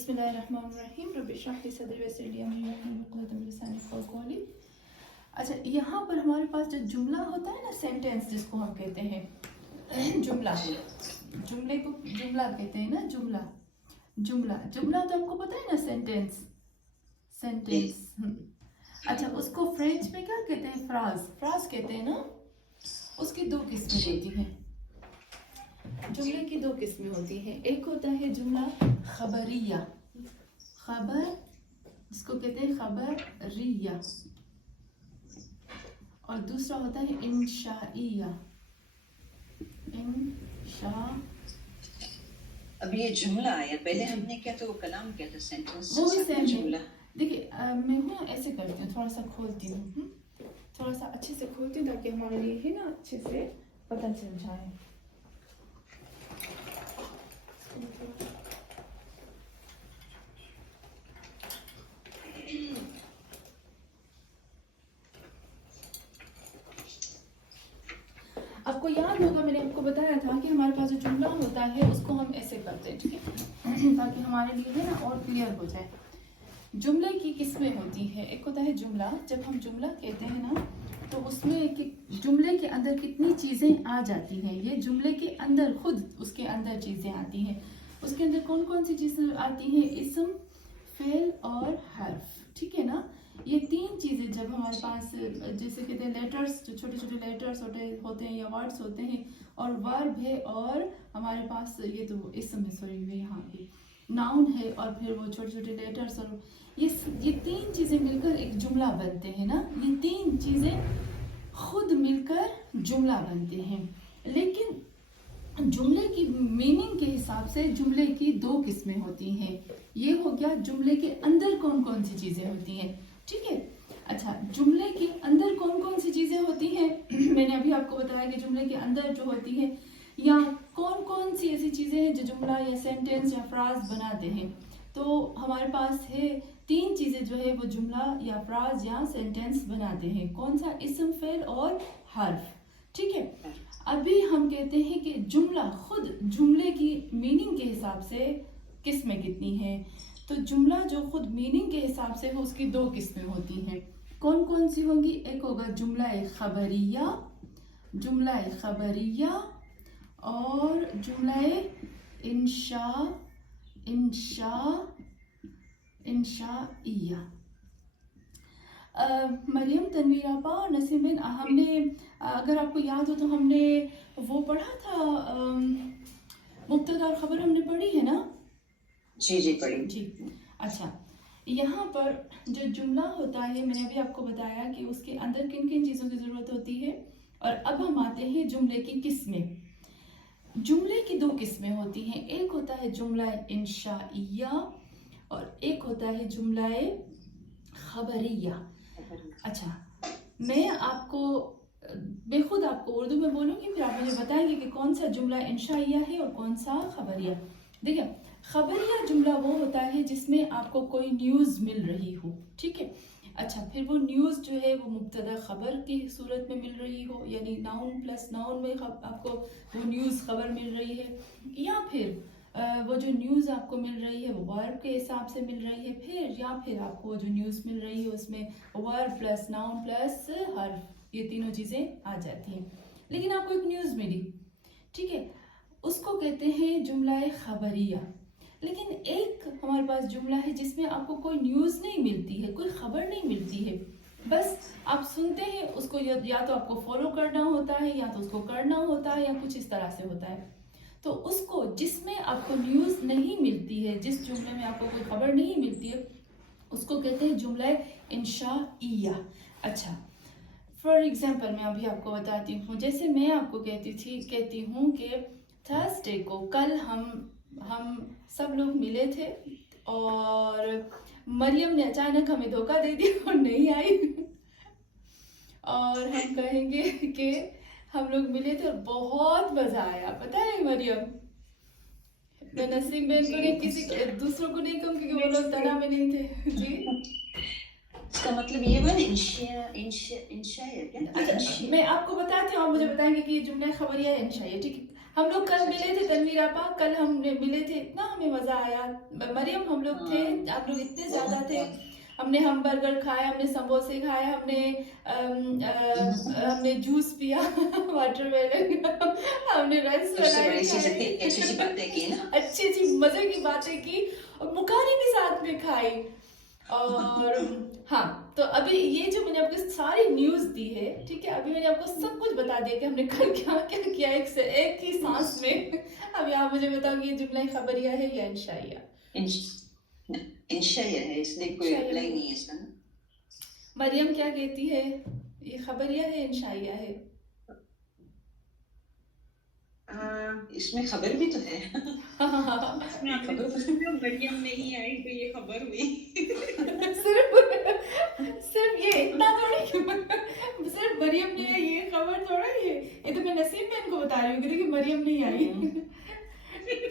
بسم اللہ الرحمن الرحیم رب اشرح لی صدری ویسر لی امری واحلل عقدۃ من لسانی یفقهوا قولی. اچھا یہاں پر ہمارے پاس جو جملہ ہوتا ہے نا سینٹینس جس کو ہم کہتے ہیں جملہ، جملے کو جملہ کہتے ہیں نا، جملہ جملہ جملہ تو آپ کو پتہ ہے نا سینٹینس سینٹینس. اچھا اس کو فرینچ میں کیا کہتے ہیں؟ فراز، فراز کہتے ہیں نا. اس کی دو قسمیں ہوتی ہیں، جملے کی دو قسمیں ہوتی ہیں. ایک ہوتا ہے جملہ خبریہ، خبر جس کو کہتے ہیں خبریہ، اور دوسرا ہوتا ہے انشائیہ. انشاء اب یہ جملہ آیا، پہلے ہم نے کیا تو کلام کیا تھا، سینٹینس وہ بھی سیم جملہ. دیکھیے میں ہوں ایسے کرتی ہوں، تھوڑا سا کھولتی ہوں، تھوڑا سا اچھے سے کھولتی ہوں تاکہ ہمارے لیے ہے نا اچھے سے پتہ چل جائے. آپ کو یاد ہوگا میں نے آپ کو بتایا تھا کہ ہمارے پاس جو جملہ ہوتا ہے اس کو ہم ایسے کرتے ہیں، ٹھیک ہے، تاکہ ہمارے لیے ہے نا اور کلیئر ہو جائے. جملے کی قسمیں ہوتی ہیں. ایک ہوتا ہے جملہ، جب ہم جملہ کہتے ہیں نا تو اس میں جملے کے اندر کتنی چیزیں آ جاتی ہیں. یہ جملے کے اندر خود اس کے اندر چیزیں آتی ہیں. اس کے اندر کون کون سی چیزیں آتی ہیں؟ اسم، فعل اور حرف، ٹھیک ہے نا. یہ تین چیزیں جب ہمارے پاس جیسے کہتے ہیں لیٹرز، جو چھوٹے چھوٹے لیٹرز ہوتے ہیں یا ورڈز ہوتے ہیں، اور ورب ہے، اور ہمارے پاس یہ تو اسم ہے، سوری یہاں پہ ناؤن ہے، اور پھر وہ چھوٹے چھوٹے لیٹرز، اور یہ تین چیزیں مل کر ایک جملہ بنتے ہیں نا. یہ تین چیزیں خود مل کر جملہ بنتے ہیں. لیکن جملے کی میننگ کے حساب سے جملے کی دو قسمیں ہوتی ہیں. یہ ہو گیا جملے کے اندر کون کون سی چیزیں ہوتی ہیں، ٹھیک ہے. اچھا جملے کے اندر کون کون سی چیزیں ہوتی ہیں؟ میں نے ابھی آپ کو بتایا کہ جملے کے اندر جو ہوتی ہے یا کون کون سی ایسی چیزیں ہیں جو جملہ یا سینٹینس یا فراز بناتے ہیں. تو ہمارے پاس ہے تین چیزیں جو ہے وہ جملہ یا فراز یا سینٹینس بناتے ہیں. کون سا؟ اسم، فعل اور حرف، ٹھیک ہے. ابھی ہم کہتے ہیں کہ جملہ خود جملے کی میننگ کے حساب سے قسمیں کتنی ہیں. تو جملہ جو خود میننگ کے حساب سے اس کی دو قسمیں ہوتی ہیں. کون کون سی ہوں گی؟ ایک ہوگا جملہ خبریہ، جملہ خبریہ، اور جملہ انشائیہ. مریم، تنویر آپا اور نسیمین، ہم نے اگر آپ کو یاد ہو تو ہم نے وہ پڑھا تھا، مبتدا اور خبر ہم نے پڑھی ہے نا؟ جی پڑھی. جی اچھا، یہاں پر جو جملہ ہوتا ہے میں نے ابھی آپ کو بتایا کہ اس کے اندر کن کن چیزوں کی ضرورت ہوتی ہے. اور اب ہم آتے ہیں جملے کی قسمیں. جملے کی دو قسمیں ہوتی ہیں. ایک ہوتا ہے جملہ انشائیہ اور ایک ہوتا ہے جملہ خبریہ. اچھا میں خود آپ کو اردو میں بولوں گی، پھر آپ مجھے بتائیں گے کہ کون سا جملہ انشائیہ ہے اور کون سا خبریہ. دیکھیں خبریہ جملہ وہ ہوتا ہے جس میں آپ کو کوئی نیوز مل رہی ہو، ٹھیک ہے. اچھا پھر وہ نیوز جو ہے وہ مبتدا خبر کی صورت میں مل رہی ہو، یعنی ناؤن پلس ناؤن میں آپ کو وہ نیوز خبر مل رہی ہے، یا پھر وہ جو نیوز آپ کو مل رہی ہے وہ ورب کے حساب سے مل رہی ہے، یا پھر آپ کو جو نیوز مل رہی ہے اس میں ورب پلس ناؤن پلس حرف، یہ تینوں چیزیں آ جاتی ہیں. لیکن آپ کو ایک نیوز ملی، ٹھیک ہے، اس کو کہتے ہیں جملہ خبریہ. لیکن ایک ہمارے پاس جملہ ہے جس میں آپ کو کوئی نیوز نہیں ملتی ہے، کوئی خبر نہیں ملتی ہے، بس آپ سنتے ہیں اس کو، یا تو آپ کو فالو کرنا ہوتا ہے یا تو اس کو کرنا ہوتا ہے یا کچھ اس طرح سے ہوتا ہے. تو اس کو جس میں آپ کو نیوز نہیں ملتی ہے، جس جملے میں آپ کو کوئی خبر نہیں ملتی ہے، اس کو کہتے ہیں جملہ انشائیہ. اچھا فار ایگزامپل میں ابھی آپ کو بتاتی ہوں، جیسے میں آپ کو کہتی ہوں کہ تھرسڈے کو کل ہم سب لوگ ملے تھے اور مریم نے اچانک ہمیں دھوکہ دے دیا اور نہیں آئی. اور ہم کہیں گے کہ ہم لوگ ملے تھے اور بہت مزہ آیا. پتہ ہے مریم، میں نسیم بہن کو نہیں، کسی دوسروں کو نہیں کہوں کیونکہ وہ لوگ تنہا میں نہیں تھے. جی اس کا مطلب یہ ہوا انشائیہ کیا؟ اچھا میں آپ کو بتاتی ہوں، آپ مجھے بتائیں گے کہ یہ جملہ خبریہ ہے انشائیہ، ٹھیک ہے. ہم لوگ کل ملے تھے تنویر آپا، کل ہم نے ملے تھے، اتنا ہمیں مزہ آیا. مریم ہم لوگ تھے، آپ لوگ اتنے زیادہ تھے. ہم نے ہم برگر کھایا، ہم نے سموسے کھائے، ہم نے جوس پیا واٹر میلن، ہم نے رس بنائی، اچھی باتیں کی نا، اچھی اچھی مزے کی باتیں کی، اور بخاری بھی ساتھ میں کھائی. اور ہاں تو ابھی یہ جو میں نے آپ کو ساری نیوز دی ہے، ٹھیک ہے، ابھی میں نے آپ کو سب کچھ بتا دیا کہ ہم نے کل کیا کیا کیا ایک ہی سانس میں. ابھی آپ مجھے بتاؤ کہ یہ جملہ خبریہ ہے یا انشائیہ؟ انشائیہ ہے، اس لیے کوئی رپلائی نہیں ہے اس کا. مریم کیا کہتی ہے، یہ خبریہ ہے انشائیہ ہے؟ اس میں خبر بھی تو ہے. مریم نہیں آئی تو یہ خبر ہوئی. صرف یہ اتنا تھوڑی، صرف مریم نہیں آئی یہ خبر تھوڑا، یہ تو میں نسیم بہن کو بتا رہی ہوں کہ مریم نہیں آئی.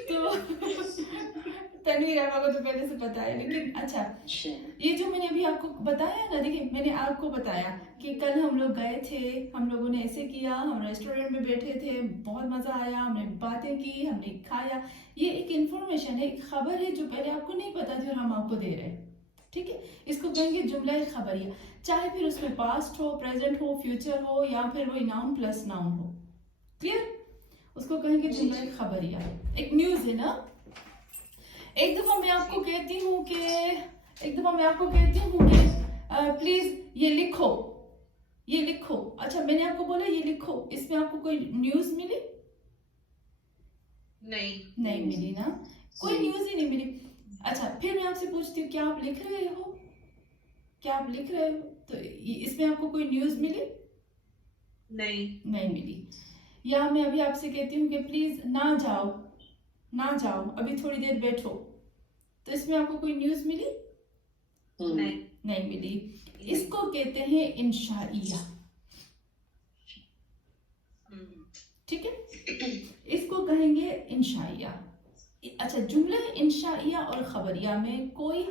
تو تنویر آپا کو تو پہلے سے پتا ہے، لیکن اچھا یہ جو میں نے ابھی آپ کو بتایا نا، دیکھیں میں نے آپ کو بتایا کہ کل ہم لوگ گئے تھے، ہم لوگوں نے ایسے کیا، ہم ریسٹورینٹ میں بیٹھے تھے، بہت مزہ آیا، ہم نے باتیں کی، ہم نے کھایا. یہ ایک انفارمیشن ہے، ایک خبر ہے جو پہلے آپ کو نہیں پتا تھی اور ہم آپ کو دے رہے ہیں. ٹھیک ہے، اس کو کہیں گے جملہ خبریہ، چاہے پھر اس میں پاسٹ ہو، پریزنٹ ہو، فیوچر ہو، یا پھر وہی ناؤن پلس ناؤن ہو. کلیئر؟ اس کو کہیں گے جملہ خبریہ. ایک نیوز ہے نا. ایک دفعہ میں آپ کو کہتی ہوں کہ پلیز یہ لکھو، یہ لکھو. اچھا میں نے آپ کو بولا یہ لکھو، اس میں آپ کو کوئی نیوز ملی؟ نہیں ملی نا، کوئی نیوز ہی نہیں ملی. اچھا پھر میں آپ سے پوچھتی ہوں کیا آپ لکھ رہے ہو؟ تو اس میں آپ کو کوئی نیوز ملی؟ نہیں ملی. یا میں ابھی آپ سے کہتی ہوں کہ پلیز نہ جاؤ ابھی تھوڑی دیر بیٹھو، تو اس میں آپ کو کوئی نیوز ملی؟ نہیں ملی. اس کو کہتے ہیں انشائیہ. ٹھیک ہے، اس کو کہیں گے انشائیہ. اچھا جملہ انشائیہ اور خبریہ میں کوئی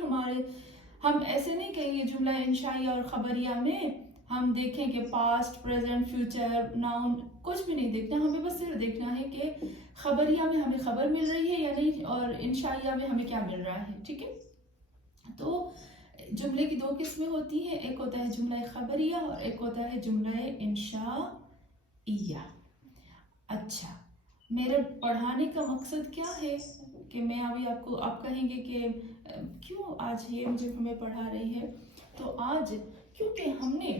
ہم ایسے نہیں کہیں گے جملہ انشائیہ اور خبریہ میں ہم دیکھیں کہ پاسٹ، پریزنٹ، فیوچر، ناؤن، کچھ بھی نہیں دیکھنا. ہمیں بس صرف دیکھنا ہے کہ خبریہ میں ہمیں خبر مل رہی ہے یا نہیں، اور انشائیہ میں ہمیں کیا مل رہا ہے. ٹھیک ہے، تو جملے کی دو قسمیں ہوتی ہیں، ایک ہوتا ہے جملہ خبریہ اور ایک ہوتا ہے جملہ انشائیہ. اچھا میرے پڑھانے کا مقصد کیا ہے کہ میں ابھی آپ کہیں گے کہ کیوں آج یہ مجھے ہمیں پڑھا رہی ہے. تو آج کیونکہ ہم نے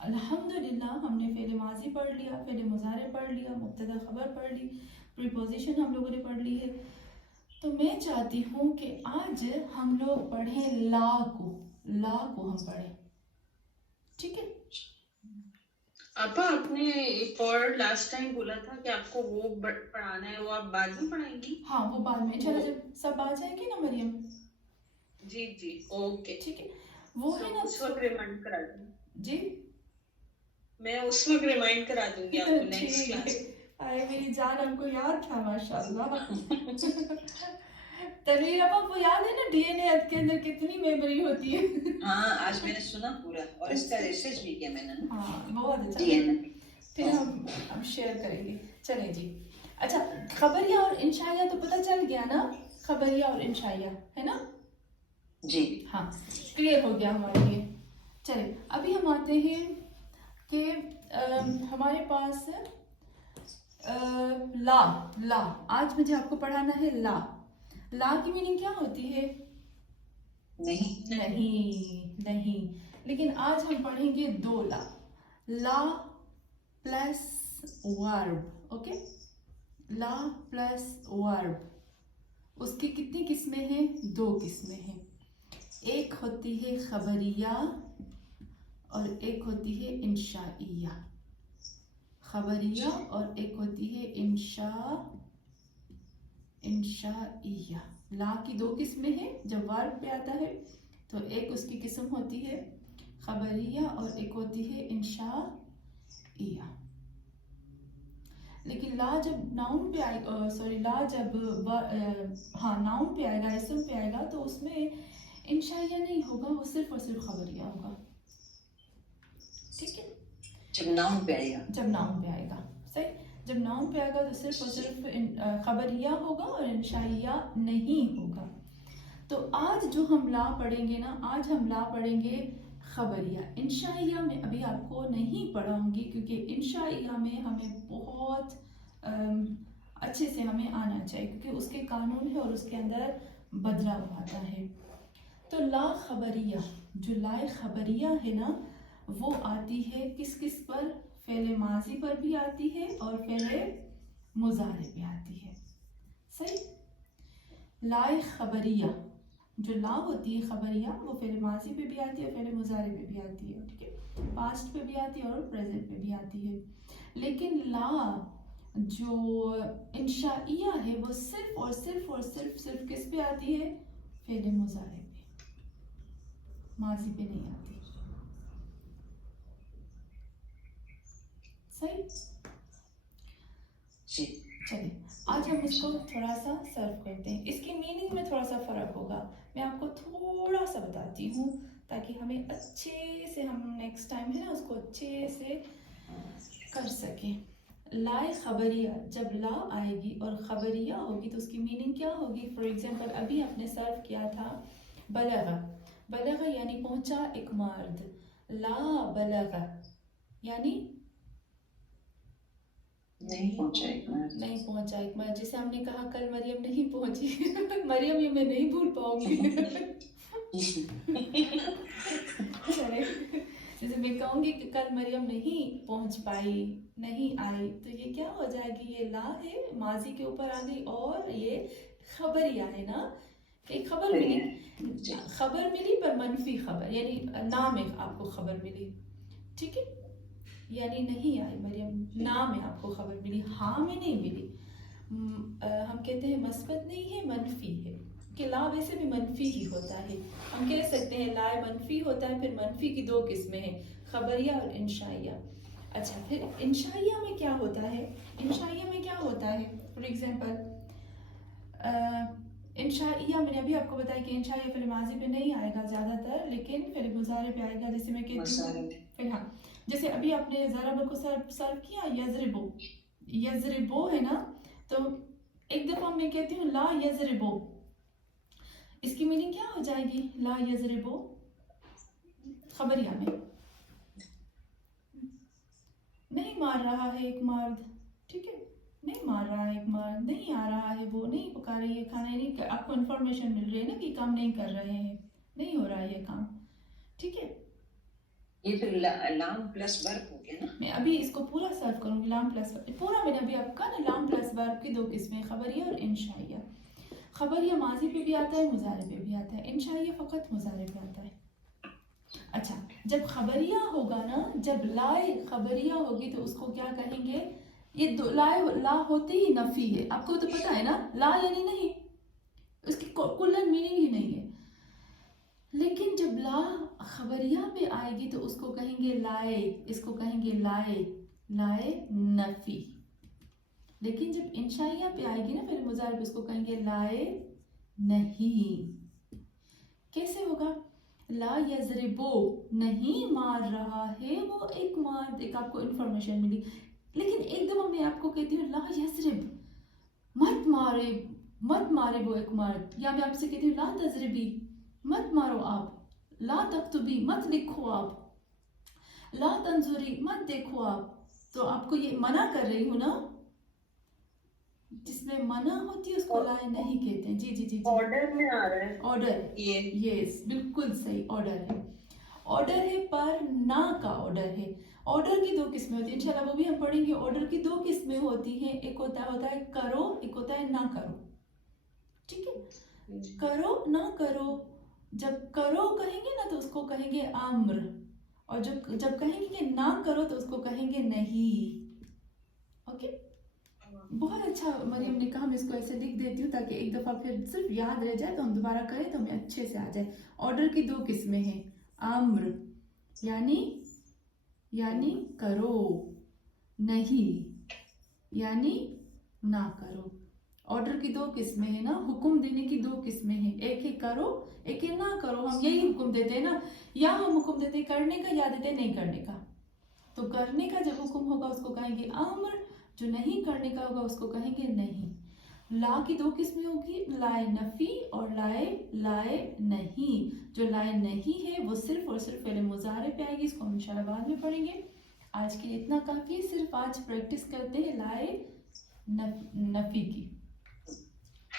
الحمدللہ ہم نے فعل ماضی پڑھ لیا، فعل مضارع پڑھ لیا، مبتدا خبر پڑھ لی، پریپوزیشن ہم لوگوں نے پڑھ لی ہے. تو میں چاہتی ہوں کہ آج ہم لوگ پڑھیں لا کو ہم پڑھیں. ٹھیک ہے، آپا آپ نے ایک اور لاسٹ ٹائم بولا تھا کہ آپ کو وہ پڑھانا ہے، وہ آپ بعد میں پڑھائیں گی؟ ہاں وہ بعد میں انشاءاللہ جب سب آ جائیں گے نا مریم. جی اوکے ٹھیک ہے، وہ ہے نا اس وقت ریمائنڈ کرا دوں. جی میں اس وقت ریمائنڈ کرا دوں گی آپ کو نیکسٹ ٹھیک کلاس. ہے. ارے میری جان ہم کو یاد تھا ماشاءاللہ. تنویر آپا کو یاد ہے نا ڈی این اے کے اندر کتنی میموری ہوتی ہے. ہاں آج میں نے سنا پورا، اور اس کا ریسرچ بھی کیا میں نے. ہاں بہت اچھا، جی پھر ہم شیئر کریں گے. چلیں جی. اچھا خبریہ اور انشائیہ تو پتہ چل گیا نا، خبریہ اور انشائیہ ہے نا. جی ہاں کلیئر ہو گیا ہمارے لیے. چلیں ابھی ہم آتے ہیں کہ ہمارے پاس لا آج مجھے آپ کو پڑھانا ہے. لا کی میننگ کیا ہوتی ہے؟ نہیں، لیکن آج ہم پڑھیں گے دو لا پلس ورب. اوکے، لا پلس ورب. اس کی کتنی قسمیں ہیں؟ دو قسمیں ہیں. ایک ہوتی ہے خبریہ اور ایک ہوتی ہے انشائیہ. خبریہ اور ایک ہوتی ہے انشائیہ. لا کی دو قسمیں ہیں جب ورب پہ آتا ہے، تو ایک اس کی قسم ہوتی ہے خبریہ اور ایک ہوتی ہے انشائیہ. لیکن لا جب ناؤن پہ آئے گا، لا جب ناؤن پہ آئے گا، اسم پہ آئے گا، تو اس میں انشائیہ نہیں ہوگا، وہ صرف اور صرف خبریہ ہوگا. ٹھیک ہے، جب ناؤن پہ آئے گا. صحیح. जब नाउन पे आएगा तो सिर्फ और सिर्फ खबरिया होगा और इंशाइया नहीं होगा। तो आज जो हम ला पढ़ेंगे ना, आज हम ला पढ़ेंगे खबरिया। इंशाइया में अभी आपको नहीं पढ़ाऊंगी क्योंकि इंशाइया में हमें बहुत अच्छे से हमें आना चाहिए क्योंकि उसके कानून है और उसके अंदर बदलाव आता है। तो ला खबरिया, जो ला खबरिया है ना, वो आती है किस किस पर? फ़ेल माजी पर भी आती है और फ़ेल मुज़ारे पे आती है। सही। ला खबरिया, जो ला होती है खबरिया, वो फ़ेल माजी पे भी आती है, फ़ेल मुज़ारे पे भी आती है, ठीक है, पास्ट पे भी आती है और प्रेजेंट पे भी आती है। लेकिन ला जो इंशाइया है वो सिर्फ और सिर्फ और सिर्फ किस पे आती है? फ़ेल मुज़ारे पे, माजी पे नहीं आती। सही। जी। चलिए आज हम इसको थोड़ा सा सर्व करते हैं। इसकी मीनिंग में थोड़ा सा फ़र्क होगा, मैं आपको थोड़ा सा बताती हूँ ताकि हमें अच्छे से, हम नेक्स्ट टाइम है ना उसको अच्छे से कर सकें। ला खबरिया, जब ला आएगी और खबरिया होगी तो उसकी मीनिंग क्या होगी? फॉर एग्जांपल अभी आपने सर्व किया था बलगा, बलगा यानी पहुंचा एक मर्द, ला बलगा यानी नहीं पहुंचा एक मर्द। नहीं पहुंचा एक मर्द। जैसे हमने कहा कल मरियम नहीं पहुंची मरियम ये मैं नहीं भूल पाऊंगी चले, जैसे मैं कहूंगी कि कल मरियम नहीं पहुंच पाई, नहीं आई, तो ये क्या हो जाएगी? ये ला है, माजी के ऊपर आ गई और ये खबरिया है ना, एक खबर मिली, खबर मिली पर मनफी खबर, यानी ना में आपको खबर मिली, ठीक है, यानी नहीं आई मरियम, ना में आपको खबर मिली, हाँ में नहीं मिली। हम कहते हैं मस्बत नहीं है, मनफी है, कि ला वैसे भी मनफी ही होता है। हम कह सकते हैं ला मनफी होता है, फिर मनफी की दो किस्में हैं, खबरिया और इंशाइया। अच्छा, फिर इंशाइया में क्या होता है? इंशाइया में क्या होता है? फॉर एग्जांपल इंशाइया मैंने अभी आपको बताया कि इंशाइया फिर माजी पे नहीं आएगा ज़्यादातर, लेकिन फिर मुजारे पे आएगा। जैसे मैं कहती हूँ फिर, हाँ, जैसे अभी आपने ज़राबा को सर्व किया, यजरिबो, यजरिबो है ना, तो एक दफ़ा मैं कहती हूँ ला यजरिबो, इसकी मीनिंग क्या हो जाएगी? ला यजरिबो खबरिया में नहीं मार रहा है एक मर्द, ठीक है, नहीं मार रहा है एक मर्द, नहीं आ रहा है वो, नहीं पका रही है खाना, नहीं, आपको इन्फॉर्मेशन मिल रही है ना कि काम नहीं कर रहे हैं, नहीं हो रहा है ये काम, ठीक है। ये फिर लाम प्लस वर्ब हो गया ना। मैं अभी इसको पूरा सर्व करूंगी, लाम प्लस पूरा मैंने अभी आपका ना लाम प्लस वर्ब की दो किस्में, खबरिया और इंशाइया। खबरिया माजी पे भी आता है, मुजारे पे भी आता है, इंशाइया फ़कत मुजारे पे आता है। अच्छा, जब खबरिया होगा ना, जब लाए खबरिया होगी तो उसको क्या कहेंगे? ये दो लाए, ला होते ही नफी है, आपको तो पता है ना, ला यानी नहीं, उसकी कुल्लन मीनिंग ही नहीं है। लेकिन जब ला खबरिया पे आएगी तो उसको कहेंगे लाए, इसको कहेंगे लाए, लाए नफी। लेकिन जब इंशाइया पे आएगी ना फिर मुजारे पे, उसको कहेंगे लाए नहीं। कैसे होगा? ला यजरिबो, नहीं मार रहा है वो एक मर्द, एक आपको इंफॉर्मेशन मिली, लेकिन एक दफा मैं आपको कहती हूँ ला यजरिब, मत मारे, मत मारे वो एक मर्द, या मैं आपसे कहती हूँ ला तजरिबी, मत मारो आप, ला तक्तुबी, मत लिखो आप, ला तंजुरी, मत देखो आप, तो आपको ये मना कर रही हूँ ना, जिसमें मना होती है उसको लाए नहीं कहते हैं। जी जी जी, ऑर्डर में आ रहा है ऑर्डर, ये, यस बिल्कुल सही, ऑर्डर है, ऑर्डर है पर ना का ऑर्डर है। ऑर्डर की दो किस्में होती हैं, इंशाल्लाह वो भी हम पढ़ेंगे। ऑर्डर की दो किस्में होती हैं, एक होता है करो, एक होता है ना करो, ठीक है, करो ना करो। जब करो कहेंगे ना तो उसको कहेंगे अम्र, और जब कहेंगे कि ना करो तो उसको कहेंगे नहीं। ओके, बहुत अच्छा मरियम ने कहा, मैं इसको ऐसे लिख देती हूँ ताकि एक दफ़ा फिर सिर्फ याद रह जाए तो हम दोबारा करें तो हमें अच्छे से आ जाए। ऑर्डर की दो किस्में हैं, अम्र यानी करो, नहीं यानी ना करो। ऑर्डर की दो किस्में हैं ना, हुक्म देने की दो किस्में हैं, एक है करो, एक है ना करो। हम यही हुक्म देते हैं ना, या हम हुक्म देते हैं करने का या देते हैं नहीं करने का। तो करने का जब हुक्म होगा उसको कहेंगे अम्र, जो नहीं करने का होगा उसको कहेंगे नहीं। ला की दो किस्में होगी, लाए नफी और लाए लाए नहीं। जो लाए नहीं है वो सिर्फ और सिर्फ फेले मुजारे पे आएगी, इसको हम इंशाल्लाह बाद में पढ़ेंगे। आज के लिए इतना काफ़ी, सिर्फ आज प्रैक्टिस करते हैं लाए नफी की,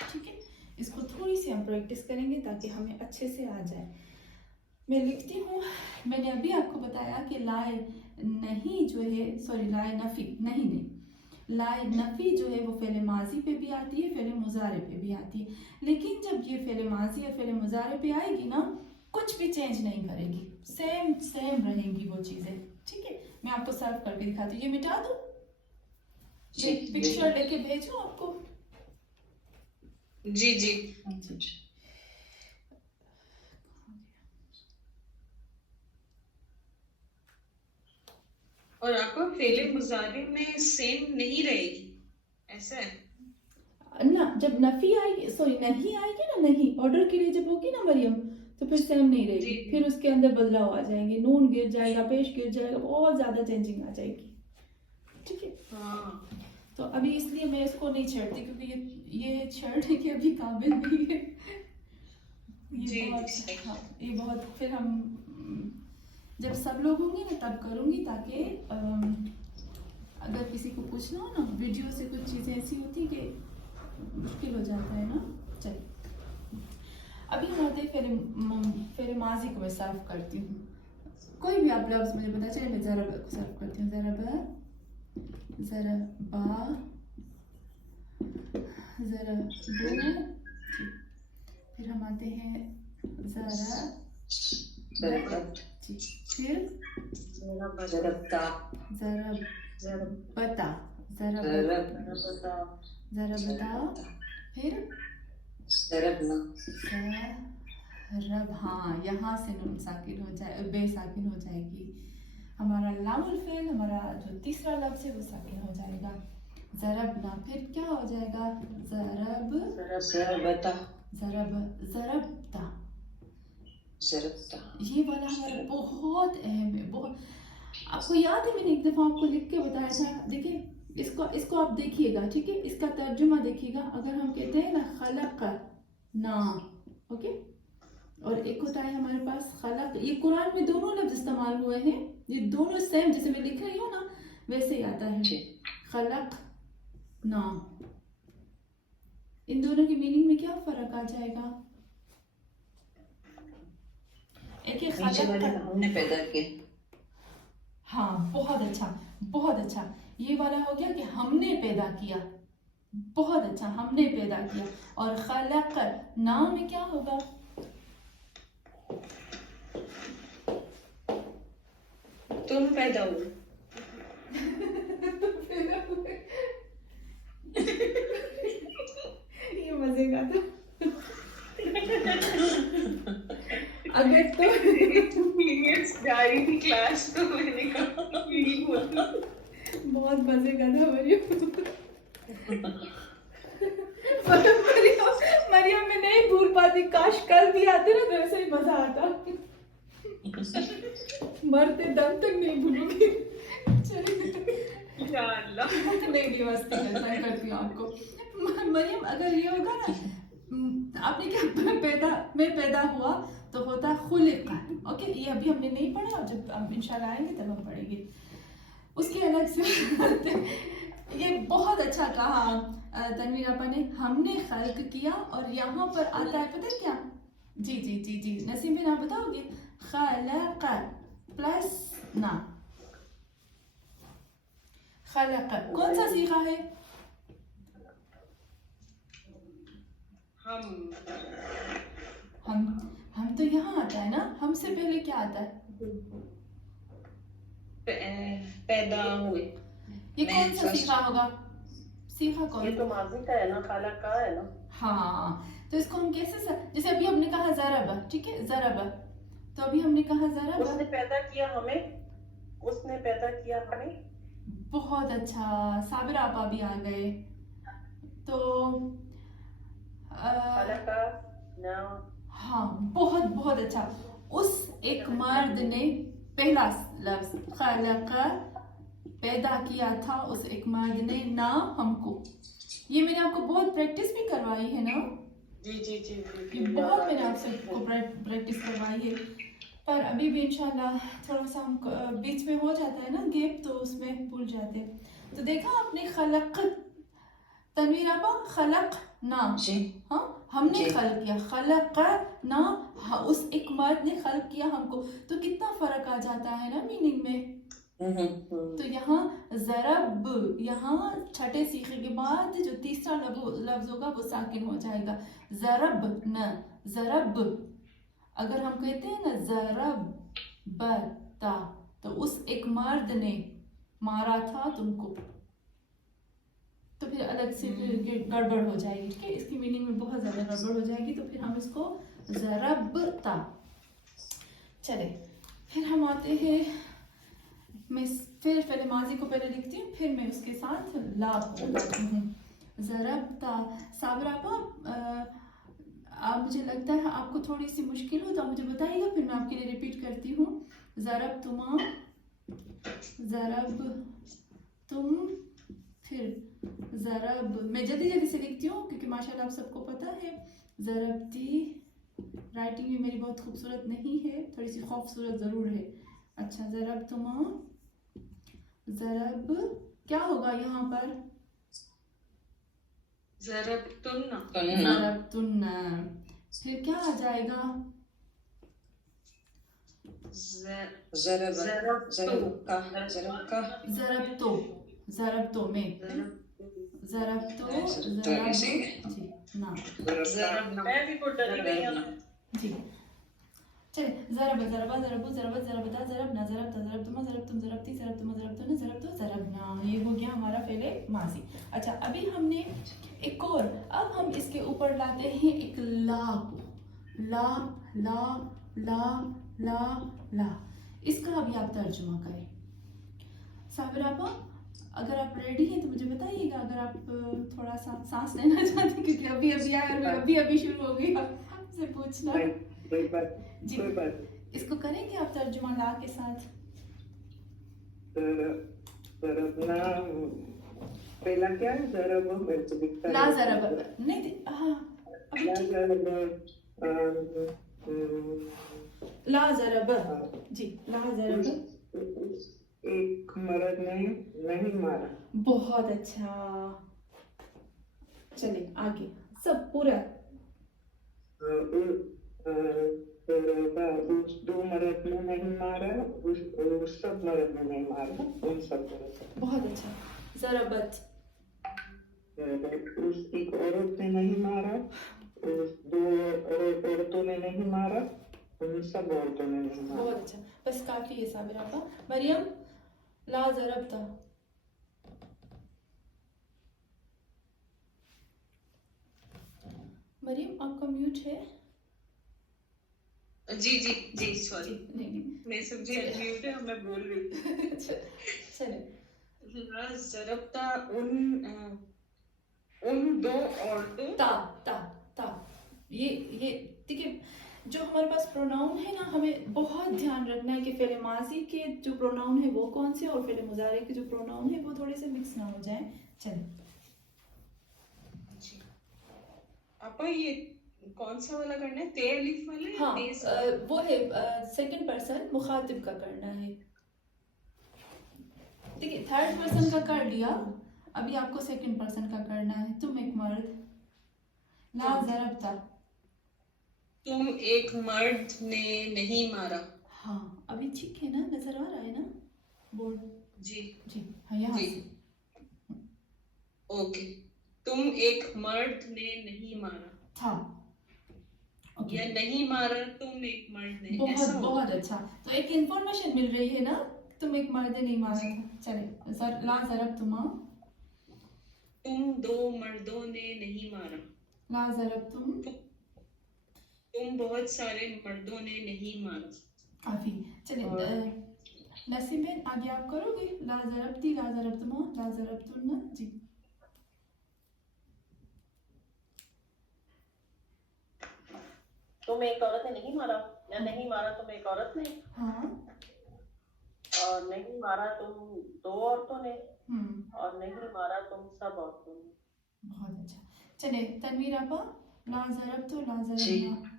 ठीक है। इसको थोड़ी सी हम प्रैक्टिस करेंगे ताकि हमें अच्छे से आ जाए। मैं लिखती हूँ, मैंने अभी आपको बताया कि लाए नहीं जो है, सॉरी लाए नफी नहीं, लाए नफी जो है वो फेले माजी पे भी आती है, फेले मुजारे पे भी आती है। लेकिन जब ये फेले माजी और फेले मुजारे पे आएगी ना, कुछ भी चेंज नहीं करेगी, सेम सेम रहेंगी वो चीज़ें, ठीक है। मैं आपको सर्व करके दिखाती हूँ। ये मिटा दूँ, जी, पिक्चर लेके भेजूँ आपको? जी जी। और आपको फेले मुजारे में सेम नहीं रहेगी, ऐसा है ना, जब नफी आएगी, सॉरी नहीं आएगी ना, नहीं ऑर्डर के लिए जब होगी ना मरियम, तो फिर सेम नहीं रहेगी, जी। फिर उसके अंदर बदलाव आ जाएंगे, नून गिर जाएगा, पेश गिर जाएगा, बहुत ज्यादा चेंजिंग आ जाएगी, ठीक है। हाँ। तो अभी इसलिए मैं इसको नहीं छेड़ती क्योंकि ये छेड़ने के अभी काबिल नहीं है। जी, ये बहुत, जी। हाँ ये बहुत, फिर हम जब सब लोग होंगे ना तब करूँगी, ताकि अगर किसी को पूछना हो ना, वीडियो से कुछ चीज़ें ऐसी होती कि मुश्किल हो जाता है ना। चलिए अभी हम आते हैं फेरे माजी को मैं सर्व करती हूँ। कोई भी आप लफ्ज़ मुझे पता चले, मैं ज़रा को सर्व करती हूँ। ज़रा ज़रा बा ज़रा बो, फिर हम आते हैं ज़रा जी, फिर ज़रबता, ज़रा बता, ज़रा बता, फिर ज़रबना, रब, हाँ यहाँ से नून साकिन हो जाए, बे साकिन हो जाएगी। हमारा लामुल फेल, हमारा जो तीसरा लफ्ज़ है वो साकिन हो जाएगा। ज़रबना, फिर क्या हो जाएगा? ज़रबता, ज़रबता। ज़रबता। ये वाला हमारा बहुत अहम है, बहुत। आपको याद है मैंने एक दफ़ा आपको लिख के बताया था, देखिए इसको आप देखिएगा, ठीक है। इसका तर्जुमा देखिएगा। अगर हम कहते हैं ना खलक ना, ओके, और एक होता है हमारे पास खलक, ये कुरान में दोनों लफ्ज़ इस्तेमाल हुए हैं, ये दोनों सेम, जैसे मैं लिख रही हूँ ना वैसे ही आता है, खलक ना। इन दोनों की मीनिंग में क्या फ़र्क आ जाएगा? एक ही खलक, हमने पैदा किया, हाँ बहुत अच्छा, बहुत अच्छा। ये वाला हो गया कि हमने पैदा किया, बहुत अच्छा, हमने पैदा किया। और खलक ना में क्या होगा? तुम पैदा हुए। ये मजे का था। अगर तो डायरी की क्लास तो मैंने कहा यही बोलती। बहुत मजे का था मरियम मैं नहीं भूल पाती, काश कल भी आते ना तो ऐसे ही मजा आता। मरते दम तक नहीं भूलूंगी। या अल्लाह। नहीं मस्ती करती हूँ आपको। मरियम अगर ये होगा ना, आपने क्या मैं पैदा हुआ तो होता खुलिका, ओके, ये अभी हमने नहीं पढ़ा, और जब हम इंशाल्लाह आएंगे तब हम पढ़ेंगे उसके अलग से। ये बहुत अच्छा कहा तनवीर आपा ने, हमने खल्क किया, और यहाँ पर आता है पता है क्या? जी जी जी जी नसीम बिन आप बताओगे? खलक प्लस ना, खलक कौन सा सीखा है? हम तो यहाँ आता है ना, हमसे पहले क्या आता है? पैदा हुए। ये कौन सा सीखा होगा? सीखा कौन? ये तो माजी का है ना, खाला का है ना। हाँ, तो इसको हम कैसे जैसे अभी हमने कहा ज़रब, ठीक है, ज़रब, तो अभी हमने कहा ज़रब, उसने पैदा किया हमें, उसने पैदा किया हमें। बहुत अच्छा, साबिरा आपा भी आ गए। तो हाँ बहुत बहुत अच्छा। उस एक मर्द ने पहला लफ्ज खलक पैदा किया था उस एक मर्द ने ना हमको। ये मैंने आपको बहुत प्रैक्टिस भी करवाई है ना, जी जी जी ये बहुत मैंने आपसे प्रैक्टिस करवाई है, पर अभी भी इंशाल्लाह थोड़ा सा हम बीच में हो जाता है ना गैप, तो उसमें भूल जाते हैं। तो देखा आपने खलक, तनवीर आपा, खलक ना, जी हाँ हमने जी। खल किया, खलक ना, हाँ, उस एक मर्द ने खल किया हमको, तो कितना फर्क आ जाता है ना मीनिंग में। तो यहाँ ज़रब, यहाँ छठे सीखे के बाद जो तीसरा लफ्ज होगा वो साकिन हो जाएगा, ज़रब न, ज़रब। अगर हम कहते हैं ना ज़रब बता, तो उस एक मर्द ने मारा था तुमको, तो फिर अलग से फिर गड़बड़ हो जाएगी, ठीक है, इसकी मीनिंग में बहुत ज़्यादा गड़बड़ हो जाएगी, तो फिर हम इसको ज़रबता। चले फिर हम आते हैं, मैं फिर पहले माजी को पहले लिखती हूँ, फिर मैं उसके साथ लाभ लगाती हूँ। ज़रबता। साबरा आपा, आप मुझे लगता है आपको थोड़ी सी मुश्किल हो तो आप मुझे बताइएगा, फिर मैं आपके लिए रिपीट करती हूँ। ज़रब तुमा, ज़रब तुम, फिर ज़रब, मैं जल्दी जल्दी से लिखती हूँ क्योंकि माशाल्लाह आप सबको पता है ज़रबती राइटिंग भी मेरी बहुत खूबसूरत नहीं है, थोड़ी सी खूबसूरत ज़रूर है। अच्छा, ज़रब तुमा, ज़रब क्या होगा यहाँ पर, ज़रबतुन्ना, ज़रबतुन्ना, फिर क्या आ जाएगा, ज़रबतो, ज़रबतो में, ज़रबतो, ज़रब जी ना, मैं भी को डरी गई हूँ। जी चले, ज़रब ज़रबा ज़रबू ज़रबत ज़रबता ज़रबना ज़रबता ज़रबतुमा ज़रबतुम ज़रबती ज़रबतुमा ज़रबतुना ज़रबतो ज़रबना, ये हो गया हमारा पहले माजी। अच्छा, अभी हमने एक और, अब हम इसके ऊपर लाते हैं एक ला को, ला ला ला ला ला, इसका अभी आप तर्जुमा करें। साबिर आपा, अगर आप रेडी हैं तो मुझे बताइएगा, अगर आप थोड़ा सा सांस लेना चाहते हैं, क्योंकि अभी अभी आया और मैं अभी शुरू हो गई आपसे पूछना। जी, इसको करेंगे आप तर्जुमा ला के साथ। पहला क्या है, ज़रब मेरे को दिखता ला है। ज़रब नहीं, हाँ अभी ठीक, ला ज़रब जी, ला ज़रब, एक मर्द ने नहीं मारा। बहुत अच्छा, चले आगे सब पूरा। उस दो मर्द ने नहीं मारा, उस सब मर्द ने नहीं मारा, उन सब मर्द। बहुत अच्छा, ज़रबत, उस एक औरत ने नहीं मारा, उस दो औरतों ने नहीं मारा, उन सब औरतों ने नहीं मारा। बहुत अच्छा, बस काफी है साबिर आपा। मरियम, ला ज़रबता, मरियम आपका म्यूट है। जी जी जी, सॉरी, नहीं मैं समझी म्यूट है, मैं बोल रही थी। चले, ज़रबता उन दो औरतों, ता ता ता, ये ठीक है, जो हमारे पास प्रोनाउन है ना, हमें बहुत ध्यान रखना है कि फेले माजी के जो प्रोनाउन है वो कौन से, और फेले मुजारे के जो प्रोनाउन है वो थोड़े से मिक्स ना हो जाए। चले, आपा ये कौन सा वाला करना है, ते अलिफ वाला या हाँ तेज वाला? वो है सेकंड पर्सन मुखातिब का करना है, ठीक है, थर्ड पर्सन का कर लिया, अभी आपको सेकंड पर्सन का करना है। तुम एक मर्द, ला ज़रबता, तुम एक मर्द ने नहीं मारा। हाँ अभी ठीक है ना, नजर आ रहा है ना बोर्ड जी जी, हाँ यहाँ जी, से ओके, तुम एक मर्द ने नहीं मारा, था, ओके या नहीं मारा तुम एक मर्द ने, बहुत ऐसा होगा। बहुत अच्छा, तो एक इंफॉर्मेशन मिल रही है ना, तुम एक मर्द नहीं मारा था। चले, ला ज़रबतुमा, तुम दो मर्दों ने नहीं मारा, ला ज़रबतुम, तुम बहुत सारे मर्दों ने नहीं मारा। काफी। चले, नसीब है, आगे आप करोगे, ला ज़रबती, ला ज़रबतुमा, ला ज़रबतुन्ना जी। तुम एक औरत ने नहीं मारा, या नहीं मारा तुम एक औरत ने, हाँ اور نہیں مارا تم دو عورتوں نے اور نہیں مارا تم سب عورتوں نے. بہت اچھا. چلے تنویر آپا، لا ضرب تو لا جی. ضربنا.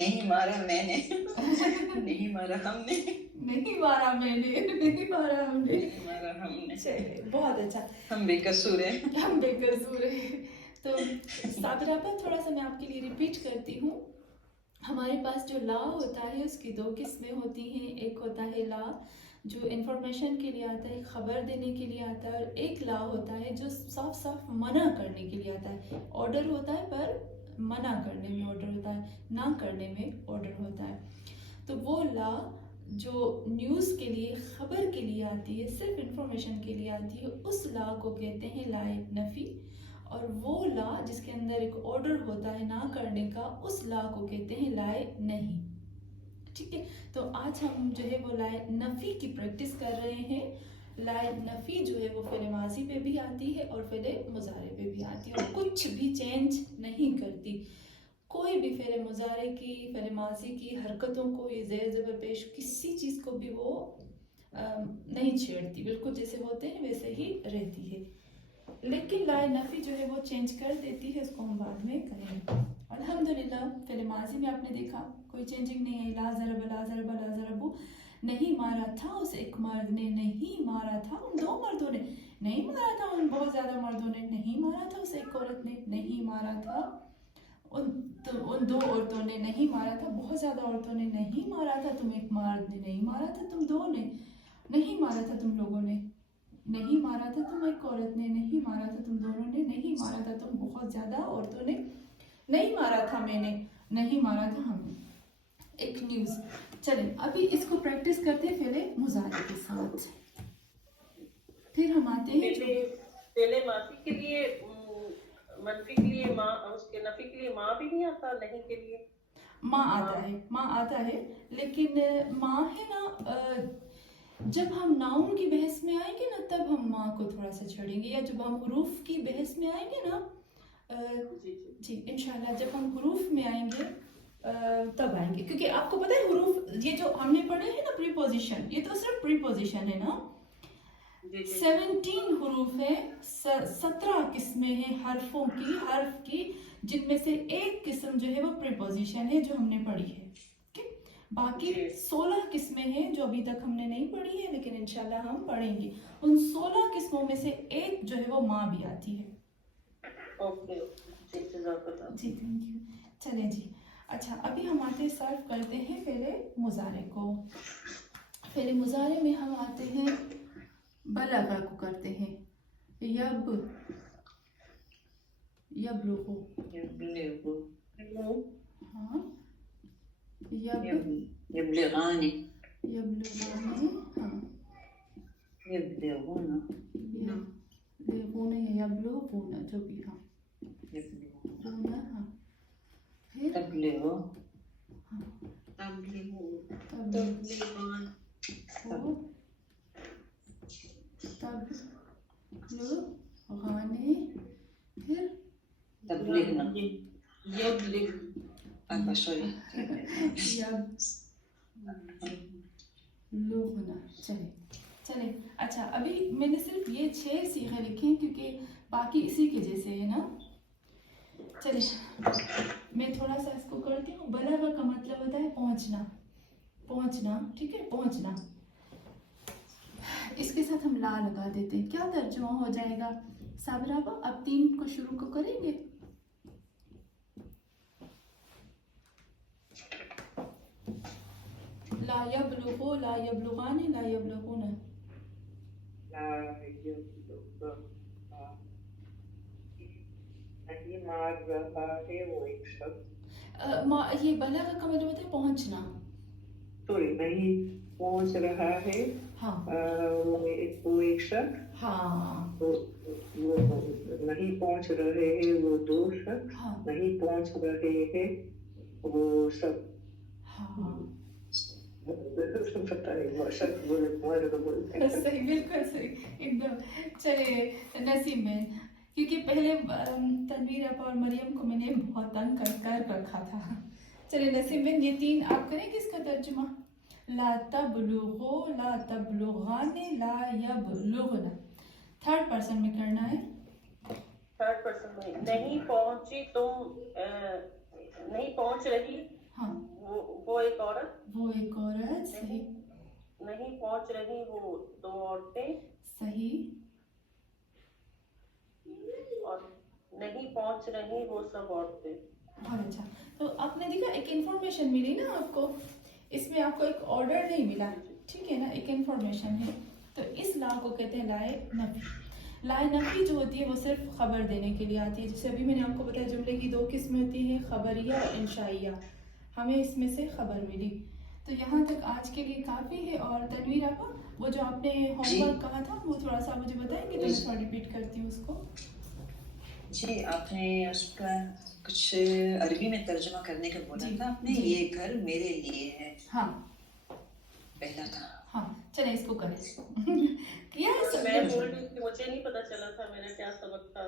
نہیں مارا میں نے، نہیں مارا ہم نے، نہیں مارا میں نے، نہیں مارا ہم نے. نہیں مارا ہم نے. چلے بہت اچھا. ہم بے قصور ہیں. ہم بے قصور ہیں. تو صابر آپا تھوڑا سا میں آپ کے لیے ریپیٹ کرتی ہوں. ہمارے پاس جو لا ہوتا ہے اس کی دو قسمیں ہوتی ہیں. ایک ہوتا ہے لا جو انفارمیشن کے لیے آتا ہے، خبر دینے کے لیے آتا ہے، اور ایک لا ہوتا ہے جو صاف صاف منع کرنے کے لیے آتا ہے. آرڈر ہوتا ہے پر منع کرنے میں آرڈر ہوتا ہے، نہ کرنے میں آرڈر ہوتا ہے. تو وہ لا جو نیوز کے لیے، خبر کے لیے آتی ہے، صرف انفارمیشن کے لیے آتی ہے، اس لا کو کہتے ہیں لا نفی. اور وہ لا جس کے اندر ایک آرڈر ہوتا ہے نہ کرنے کا، اس لا کو کہتے ہیں لائے نہیں. ٹھیک ہے. تو آج ہم جو ہے وہ لائے نفی کی پریکٹس کر رہے ہیں. لائے نفی جو ہے وہ فعل ماضی پہ بھی آتی ہے اور فعل مضارع پہ بھی آتی ہے، اور کچھ بھی چینج نہیں کرتی. کوئی بھی فعل مضارع کی، فعل ماضی کی حرکتوں کو، یہ زیر زبر پیش کسی چیز کو بھی وہ نہیں چھیڑتی، بالکل جیسے ہوتے ہیں ویسے ہی رہتی ہے. لیکن لائے نفی جو ہے وہ چینج کر دیتی ہے، اس کو ہم بعد میں کریں گے. الحمدللہ فعل ماضی میں آپ نے دیکھا کوئی چینجنگ نہیں ہے. لا ضرب لا ضرب لا ضربو. نہیں مارا تھا اسے ایک مرد نے، نہیں مارا تھا ان دو مردوں نے. نہیں مارا تھا ان بہت زیادہ مردوں نے. نہیں مارا تھا اسے ایک عورت نے. نہیں مارا تھا ان دو عورتوں نے. نہیں مارا تھا بہت زیادہ عورتوں نے. نہیں مارا تھا تم ایک مرد نے. نہیں مارا تھا تم دو نے. نہیں مارا تھا تم لوگوں نے. نہیں مارا تھا تم ایک عورت نے. نہیں مارا تھا تم دونوں نے. نہیں مارا تھا تم بہت زیادہ عورتوں نے. نہیں مارا تھا میں نے. نہیں مارا تھا ہم نے. ایک نیوز. چلیں ابھی اس کو پریکٹس کرتے ہیں فعل مضارع کے ساتھ. پھر ہم آتے ہیں پہلے ماضی کے لیے منفی کے لیے ماں، اس کے نفی کے لیے ماں بھی نہیں آتا، نہیں کے لیے ماں آتا ہے. ماں آتا ہے لیکن ماں ہے نا، جب ہم ناؤن کی بحث میں آئیں گے نا تب ہم ماں کو تھوڑا سا چھڑیں گے، یا جب ہم حروف کی بحث میں آئیں گے نا جی انشاءاللہ جب ہم حروف میں آئیں گے تب آئیں گے. کیونکہ آپ کو پتہ ہے حروف یہ جو ہم نے پڑھے ہیں نا پریپوزیشن، یہ تو صرف پریپوزیشن ہے نا. 17 حروف ہیں، 17 قسمیں ہیں حرفوں کی، حرف کی، جن میں سے ایک قسم جو ہے وہ پریپوزیشن ہے جو ہم نے پڑھی ہے. باقی 16 قسمیں ہیں جو ابھی تک ہم نے نہیں پڑھی ہے لیکن انشاءاللہ ہم پڑھیں گے. ان 16 قسموں میں سے ایک جو ہے وہ ماں بھی آتی ہے. جی تھینک یو. چلیں جی اچھا ابھی ہم آتے صرف کرتے ہیں فعل مضارع کو. فعل مضارع میں ہم آتے ہیں بلغہ کو کرتے ہیں. یبلغو. ہاں یبلغانی. یبلغانی. ہاں یبلغون. یبلغون یا یبلغون جو بھی. ہاں یبلغون. ہاں پھر تبلغو. تبلیغان. تبلغانے. پھر تبلیغنا. یبلغ. سوری. یبلغنا. چلیں اچھا ابھی میں نے صرف یہ 6 صیغے لکھے ہیں کیونکہ باقی اسی کے جیسے ہے نا. چلیں میں تھوڑا سا اس کو کرتی ہوں. بلغہ کا مطلب ہوتا ہے پہنچنا. پہنچنا ٹھیک ہے، پہنچنا. اس کے ساتھ ہم لا لگا دیتے ہیں. کیا ترجمہ ہو جائے گا صابر آپا؟ اب 3 کو شروع کو کریں گے. لا یبلغو، لا یبلغان، لا یبلغون. نہیں مار رہا ہے وہ ایک شخص. یہ بلغہ کا مطلب ہوتا ہے پہنچنا. سوری نہیں پہنچ رہا ہے. ہاں وہ ایک شخص. ہاں نہیں پہنچ رہے ہیں وہ 2 شخص. ہاں نہیں پہنچ رہے ہیں وہ سب. ہاں پتہ نہیں وہ شخص بولتے صحیح، بالکل صحیح ایک دم. چلے نسیم میں، کیونکہ پہلے تنویر آپا اور مریم کو میں نے بہت تنگ کر رکھا تھا. چلے نسیم بہن یہ 3 آپ کریں گے اس کا ترجمہ. لا تبلغو، لا تبلغان، لا یبلغن. تھرڈ پرسن میں کرنا ہے. تھرڈ پرسن میں نہیں پہنچی تم، نہیں پہنچ رہی ہاں وہ ایک عورت، وہ ایک عورت. صحیح نہیں پہنچ رہی وہ دو عورتیں، صحیح. اور نہیں پہنچ رہی وہ سب عورتیں. بہت اچھا. تو آپ نے دیکھا ایک انفارمیشن ملی نا آپ کو، اس میں آپ کو ایک آرڈر نہیں ملا، ٹھیک ہے نا، ایک انفارمیشن ہے. تو اس لا کو کہتے ہیں لائے نفی. لائے نفی جو ہوتی ہے وہ صرف خبر دینے کے لیے آتی ہے. جیسے ابھی میں نے آپ کو بتایا جملے کی دو قسمیں ہوتی ہیں، خبریہ اور انشائیہ. ہمیں اس میں سے خبر ملی. تو یہاں تک آج کے لیے کافی ہے. اور تنویر آپا وہ جو آپ نے ہوم ورک کہا تھا وہ تھوڑا سا مجھے بتائیں گے؟ تو میں تھوڑا ریپیٹ کرتی ہوں اس کو. جی آپ نے اس کا کچھ عربی میں ترجمہ کرنے کا بولا تھا آپ نے. جی. یہ گھر میرے لیے ہے، ہاں پہلا تھا. ہاں چلیں اس کو کریں. کیا میں بول رہی تھی مجھے نہیں پتا چلا تھا میرا کیا سبق تھا،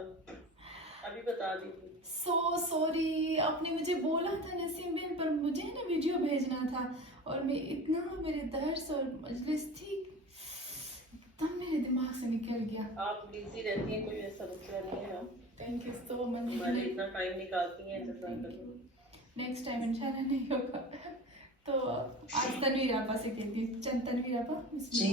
ابھی بتا دیجیے. سو سوری، آپ نے مجھے بولا تھا نسیم بہن، پر مجھے نا ویڈیو بھیجنا تھا اور میں اتنا میرے درس اور مجلس تھی تب میرے دماغ سے نکل گیا. آپ بزی رہتی ہیں، کوئی ایسا مسئلہ نہیں ہے. تھینک یو سو مچ. ہمارے اتنا ٹائم نکالتی ہیں، جزاک اللہ. نیکسٹ ٹائم انشاءاللہ نہیں ہوگا. تو آج تنویر آپا سے کہتی ہوں. چند تنویر آپا. جی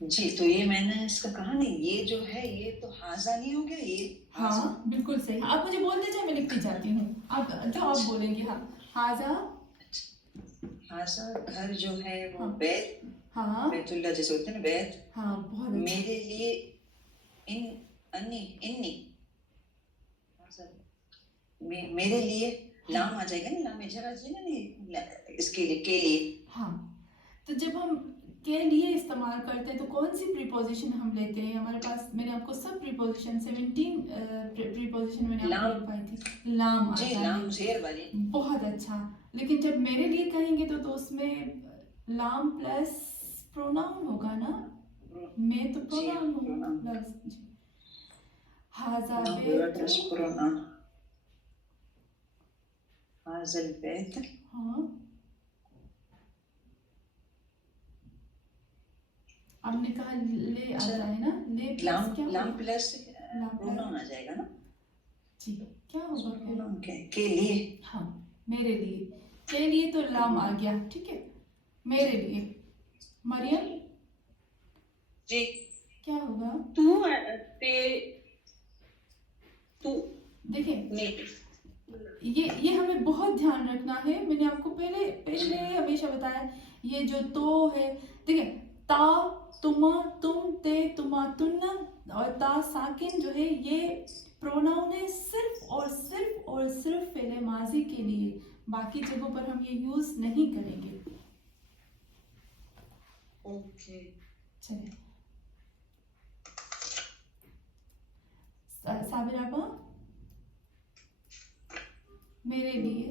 جی تو یہ میں نے اس کا کہا نہیں، یہ جو ہے یہ تو حاضہ نہیں ہو گیا، یہ ہاں بالکل صحیح. آپ مجھے بولتے جائیں، میں لکھتی جاتی ہوں. آپ جو آپ بولیں گے. ہاں حاضہ. حاضہ گھر جو ہے وہ بیت، ہاں بیت اللہ جیسے ہوتے ہیں نا بیت. ہاں بہت اچھا. میرے لیے انی میرے لیے لام آ جائے گا نا، لام اجھر آ جائے گا نا اس کے لیے، کے لیے. ہاں تو جب ہم کے لیے استعمال کرتے ہیں تو کون سی پریپوزیشن ہم لیتے ہیں؟ ہمارے پاس میں نے آپ کو سب پریپوزیشن 17 پریپوزیشن میں نے آپ کو بتائی تھی. لام جی آتا لام ہے. زیر والی. بہت اچھا. لیکن جب میرے لیے کہیں گے تو اس میں لام پلس پروناؤن ہوگا نا. میں تو پروناؤن ہوں پلس. جی حاضہ بیت. حاضہ البیت. ہاں آپ نے کہا لے آتا ہے نا، لے پلس کیا لام ہوگا؟ پلس پروناؤن آ جائے گا نا. جی کیا ہوگا پھر؟ پروناؤن کے لیے. ہاں میرے لیے. کے لیے تو لام آ گیا، ٹھیک ہے. میرے لیے. مریم جی کیا ہوگا؟ دیکھیں یہ ہمیں بہت دھیان رکھنا ہے. میں نے آپ کو پہلے ہمیشہ بتایا یہ جو تو ہے، دیکھیں تا، تما، تم، تے، تما، تن اور تا ساکن جو ہے یہ پروناؤن ہے صرف اور صرف اور صرف فعل ماضی کے لیے. باقی جگہوں پر ہم یہ یوز نہیں کریں گے. اوکے چلیں صابر آپا. میرے لیے.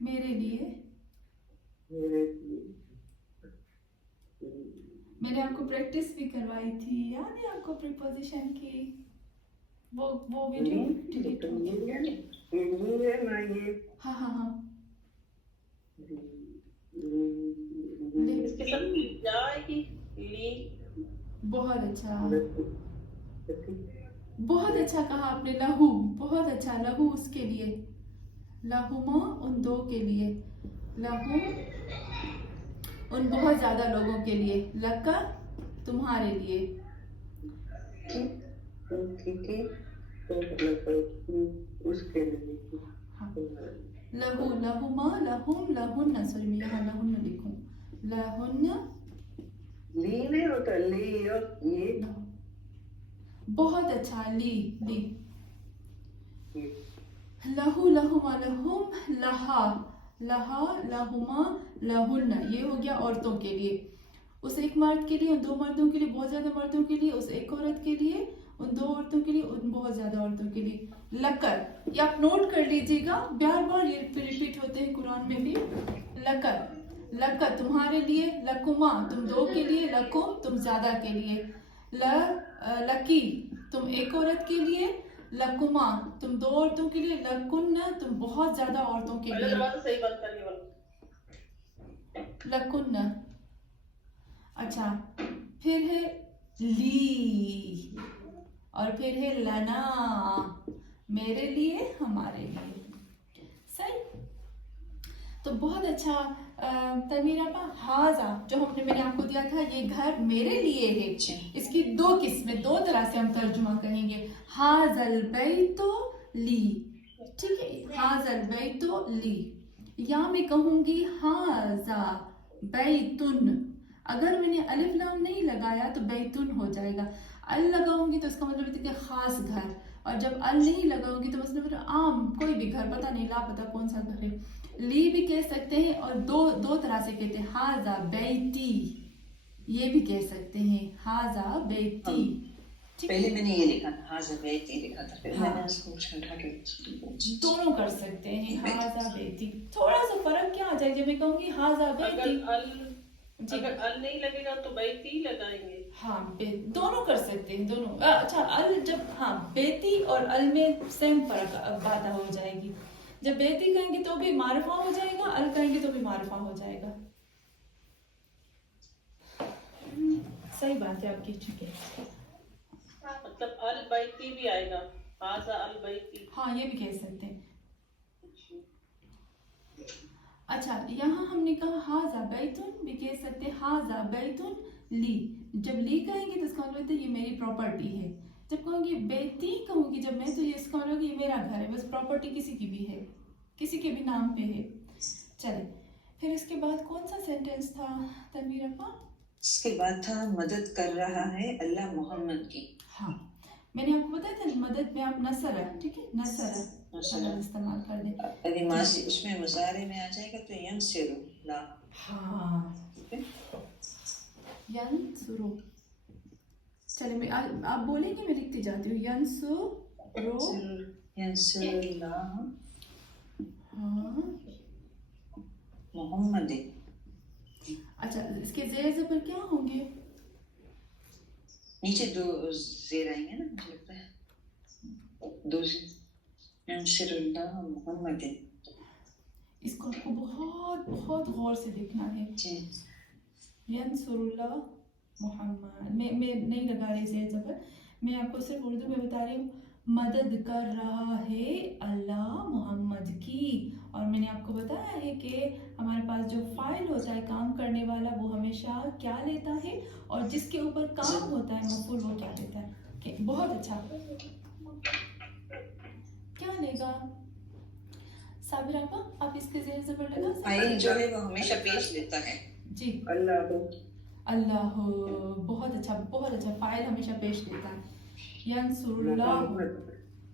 میرے لیے میں نے آپ کو پریکٹس بھی کروائی تھی، یاد ہے آپ کو پریپوزیشن کی وہ ویڈیو ڈیلیٹ ہو گیا. ہاں ہاں ہاں اس کے ساتھ یا آئے گی، لی. بہت اچھا بہت اچھا کہا آپ نے. لہو بہت اچھا. لہو اس کے لیے. لہما ان دو کے لیے. لہو ان بہت زیادہ لوگوں کے لیے. لکا تمہارے لیے. لہو لہما لہم لہن. سوری میں یہاں لہن لکھوں. لہن لی نہیں ہوتا، لی اور یہ. بہت اچھا. لی لی. لہو لہما لہم لہا لہا لہما لہن. یہ ہو گیا عورتوں کے لیے. اس ایک مرد کے لیے، ان دو مردوں کے لیے، بہت زیادہ مردوں کے لیے، اس ایک عورت کے لیے، ان دو عورتوں کے لیے، ان بہت زیادہ عورتوں کے لیے. لکر یہ آپ نوٹ کر لیجیے گا، بار بار یہ ریپیٹ ہوتے ہیں قرآن میں بھی. لکر لکر تمہارے لیے. لکما تم دو کے لیے. لکم تم زیادہ کے لیے. لکی تم ایک عورت کے لیے. لکما تم دو عورتوں کے لیے. لکن تم بہت زیادہ عورتوں کے لیے. صحیح بات کرنے والا. लकुन, अच्छा फिर है ली, और फिर है लना, मेरे लिए, हमारे लिए। सही। तो बहुत अच्छा तमीरा पा, हाजा जो मैंने आपको दिया था, ये घर मेरे लिए है, इसकी दो किस्में, दो तरह से हम तर्जुमा करेंगे। हाजल बैतो ली, ठीक है, हाजल बैतो ली, या मैं कहूंगी हाजा बैतुन, अगर मैंने अलिफ लाम नहीं लगाया तो बैतुन हो जाएगा, अल लगाऊंगी तो इसका मतलब है कि खास घर, और जब अल नहीं लगाऊंगी तो मतलब आम कोई भी घर, पता नहीं लापता कौन सा घर है। ली भी कह सकते हैं, और दो तरह से कहते हैं, हाजा बैती, ये भी कह सकते हैं, हाजा बैती। पहले मैंने ये लिखा था, हाजा बैती लिखा था, फिर हाँ। मैंने उसको उठा के दोनों कर सकते हैं, हाजा बैती। थोड़ा सा फर्क क्या आ जाएगा, जब मैं कहूंगी हाजा बैती, अगर अल नहीं लगेगा तो बैती लगाएंगे। हाँ, दोनों कर सकते हैं, दोनों। अच्छा, अल जब, हाँ, बेती और अल में सेम फर्क बात हो जाएगी। जब बेती कहेंगे तो भी मारफा हो जाएगा, अल कहेंगे तो भी मारफा हो जाएगा। सही बात है आपकी, ठीक है। मतलब अल बैती भी आएगा, हाजा अल बैती। हाँ, ये भी कह सकते हैं। अच्छा, यहाँ हमने कहा हाजा बैतुन, भी कह सकते हैं हाजा बैतुन ली। जब ली कहेंगे तो इसका मतलब है ये मेरी प्रॉपर्टी है। जब कहूँगी बेती कहूँगी जब मैं, तो ये इसका मतलब ये मेरा घर है, बस प्रॉपर्टी किसी की भी है, किसी के भी नाम पे है। चले, फिर इसके बाद कौन सा सेंटेंस था तनवीर अप्पा? इसके बाद था मदद कर रहा है अल्लाह मोहम्मद की। हाँ, मैंने आपको बताया था मदद में आप नसर, ठीक है, नसर इस्तेमाल कर दें। अभी मासी उसमें मुजारे में आ जाएगा तो यंसिरु ला। हाँ, यंसुरु। चले, मैं आप बोलेंगे, मैं लिखती जाती हूँ, यंसुरु, यंसिरुल्लाह हाँ। मोहम्मद। अच्छा, इसके ज़ेर ज़बर क्या होंगे? नीचे दो ज़ेर आएंगे ना, मुझे लगता है दो यंसिरुल्लाह मोहम्मद। इसको आपको बहुत बहुत गौर से देखना है। यंसुरुल्लाह मोहम्मद, मैं नहीं लगा रही ज़ेर ज़बर, मैं आपको सिर्फ उर्दू में बता रही हूँ। मदद कर रहा है अल्लाह मोहम्मद की, और मैंने आपको बताया है कि हमारे पास जो फाइल होता है काम करने वाला, वो हमेशा क्या लेता है, और जिसके ऊपर काम होता है मफूल, वो क्या लेता है। okay, बहुत अच्छा, क्या लेगा साबिरा का? आप इसके ज़ेर ज़बर लगा सकते फाइल जो है वो हमेशा पेश लेता है जी। अल्लाह, बहुत अच्छा, बहुत अच्छा, फाइल हमेशा पेश लेता है। यंसुरुल्लाह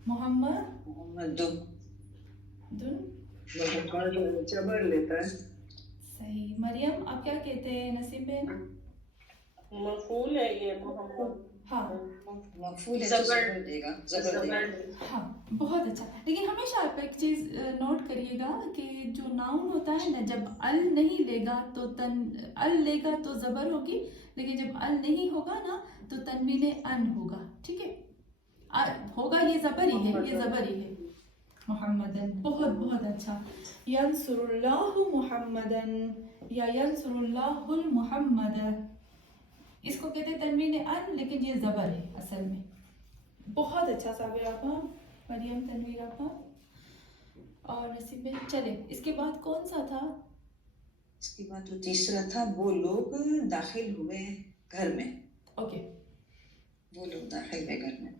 मोहम्मद दुन जबर लेता है। सही। मरियम, आप क्या कहते हैं नसीब बहन? मफूल है ये मोहम्मद। हाँ मफूल है तो ज़बर देगा, ज़बर देगा। हाँ, बहुत अच्छा। लेकिन हमेशा आप एक चीज़ नोट करिएगा कि जो नाउन होता है ना, जब अल नहीं लेगा तो अल लेगा तो ज़बर होगी, लेकिन जब अल नहीं होगा ना तो तनवीन अन होगा, ठीक है। होगा, ये ज़बर ही है, ये ज़बर ही है। मुहम्मदन, बहुत बहुत अच्छा। यंसुरुल्लाहु मुहम्मदन या यंसुरुल्लाहुल मुहम्मद, इसको कहते हैं तनवीन अन, लेकिन ये ज़बर है असल में। बहुत अच्छा साबिर आपा, मरियम, तनवीर आपा और नसीब में। चले, इसके बाद कौन सा था? इसके बाद तो तीसरा था, वो लोग दाखिल हुए घर में। ओके, वो लोग दाखिल हुए घर में।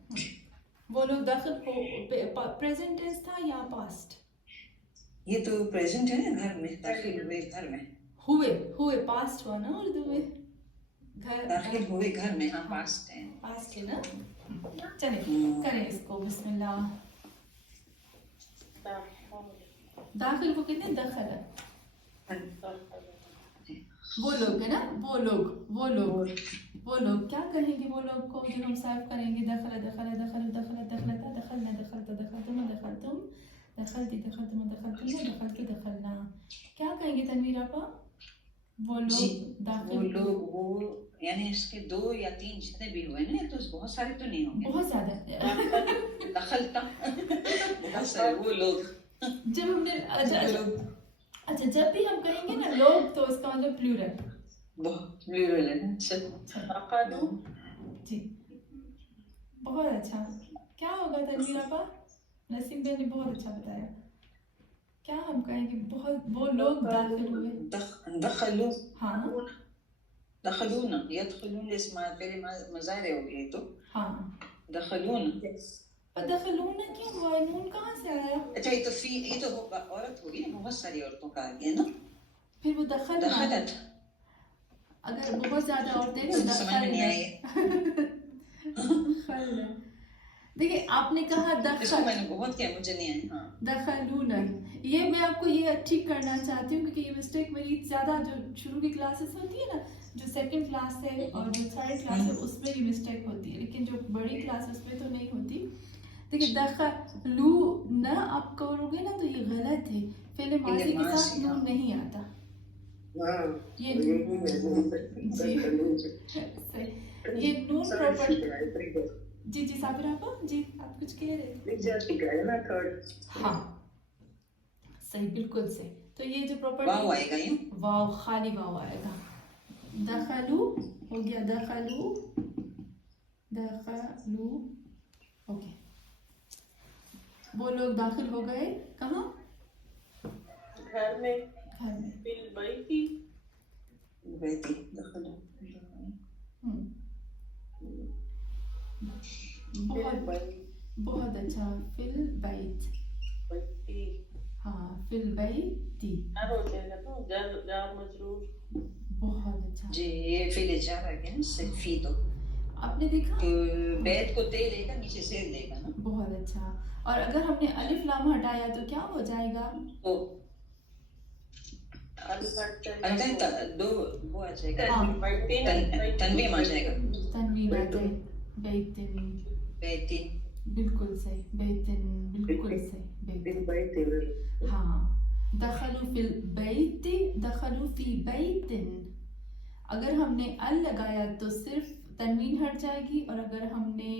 वो लोग दाखिल हो, प्रेजेंट टेंस था या पास्ट? ये तो प्रेजेंट है ना, घर में दाखिल हुए घर में। हुए पास्ट हुआ ना उर्दू में, घर दाखिल हुए घर में, हाँ पास्ट है। पास्ट है ना। चले, करें इसको, बिस्मिल्लाह। दाखिल को कहते हैं दखल। वो लोग है ना, वो लोग क्या कहेंगे? वो लोग को जब हम साफ करेंगे, दखल दखल दखल दखल दखलता दखलना दखलता दखलतुम दखलतुम दखलती दखलतुम दखलतुम दखलतु दखलना, क्या कहेंगे तनवीर आपा? वो लोग दाखिल, वो लोग, वो यानी इसके 2 या 3 जितने भी हुए ना, तो बहुत सारे तो नहीं होंगे, बहुत ज्यादा दखलता बहुत सारे। वो लोग जब हमने अच्छा, जब भी हम कहेंगे ना लोग तो उसका मतलब प्लूरल। बहुत प्लूरल है ना। अच्छा दखलू जी, बहुत अच्छा। क्या होगा तनवीर आपा? नसीम भाई ने बहुत अच्छा बताया। क्या हम कहेंगे बहुत वो लोग दाखिल हुए। दखलू हाँ दखलूना यदखलून इसमें पहले मज़ारे हो गए तो हाँ, दखलून। पर दखलूना क्यों हुआ? नून कहाँ से आया? अच्छा ये तो होगा औरत होगी ना, बहुत सारी औरतों का आ गया ना। फिर वो दखल ना, दखलत अगर बहुत ज्यादा औरतें तो समझ में नहीं आई है। दखल। देखिए आपने कहा इसको दखल, मैंने बहुत किया, मुझे नहीं आई। हाँ दखलूना, ये मैं आपको ये ठीक करना चाहती हूँ क्योंकि ये मिस्टेक मेरी ज़्यादा जो शुरू की क्लासेस होती है ना, जो सेकंड क्लास है और जो थर्ड क्लास है उसमें ये मिस्टेक होती है, लेकिन जो बड़ी क्लास उसमें तो नहीं होती। देखिए दखलू ना आप करोगे ना तो ये गलत है, पहले माजी के साथ नून नहीं आता। ये सही, ये नून प्रॉपर्टी। जी जी साबिर आपा, जी आप कुछ कह रहे थे? हाँ सही, बिल्कुल सही। तो ये जो वाव प्रॉपर्टी, आएगा ये। वाव, खाली वाव आएगा। दखलू हो गया, दखलू, दखलू, ओके। वो लोग दाखिल हो गए कहाँ? घर में घर में। फिल बैती बैती दखलू। बहुत अच्छा, फिल बैत। बैती हाँ, फिल बैती, जार हो जाएगा तो जार जार मजरूर। बहुत अच्छा। जी ये फिल जार आ गया ना, से फी तो आपने देखा? बैत को ते लेगा, नीचे से लेगा ना। बहुत अच्छा। और अगर हमने अलिफ लाम हटाया तो क्या हो जाएगा? तो अल्फा दो वो आ जाएगा, हाँ, तनवीम आ जाएगा। तनवीन आ जाए, बैतिन, बैती बिल्कुल सही, बैतिन, बिल्कुल सही, बैतिन। हाँ, दखलू फिल बैति, दखलू फी बैतिन। अगर हमने अल लगाया तो सिर्फ तनवीन हट जाएगी, और अगर हमने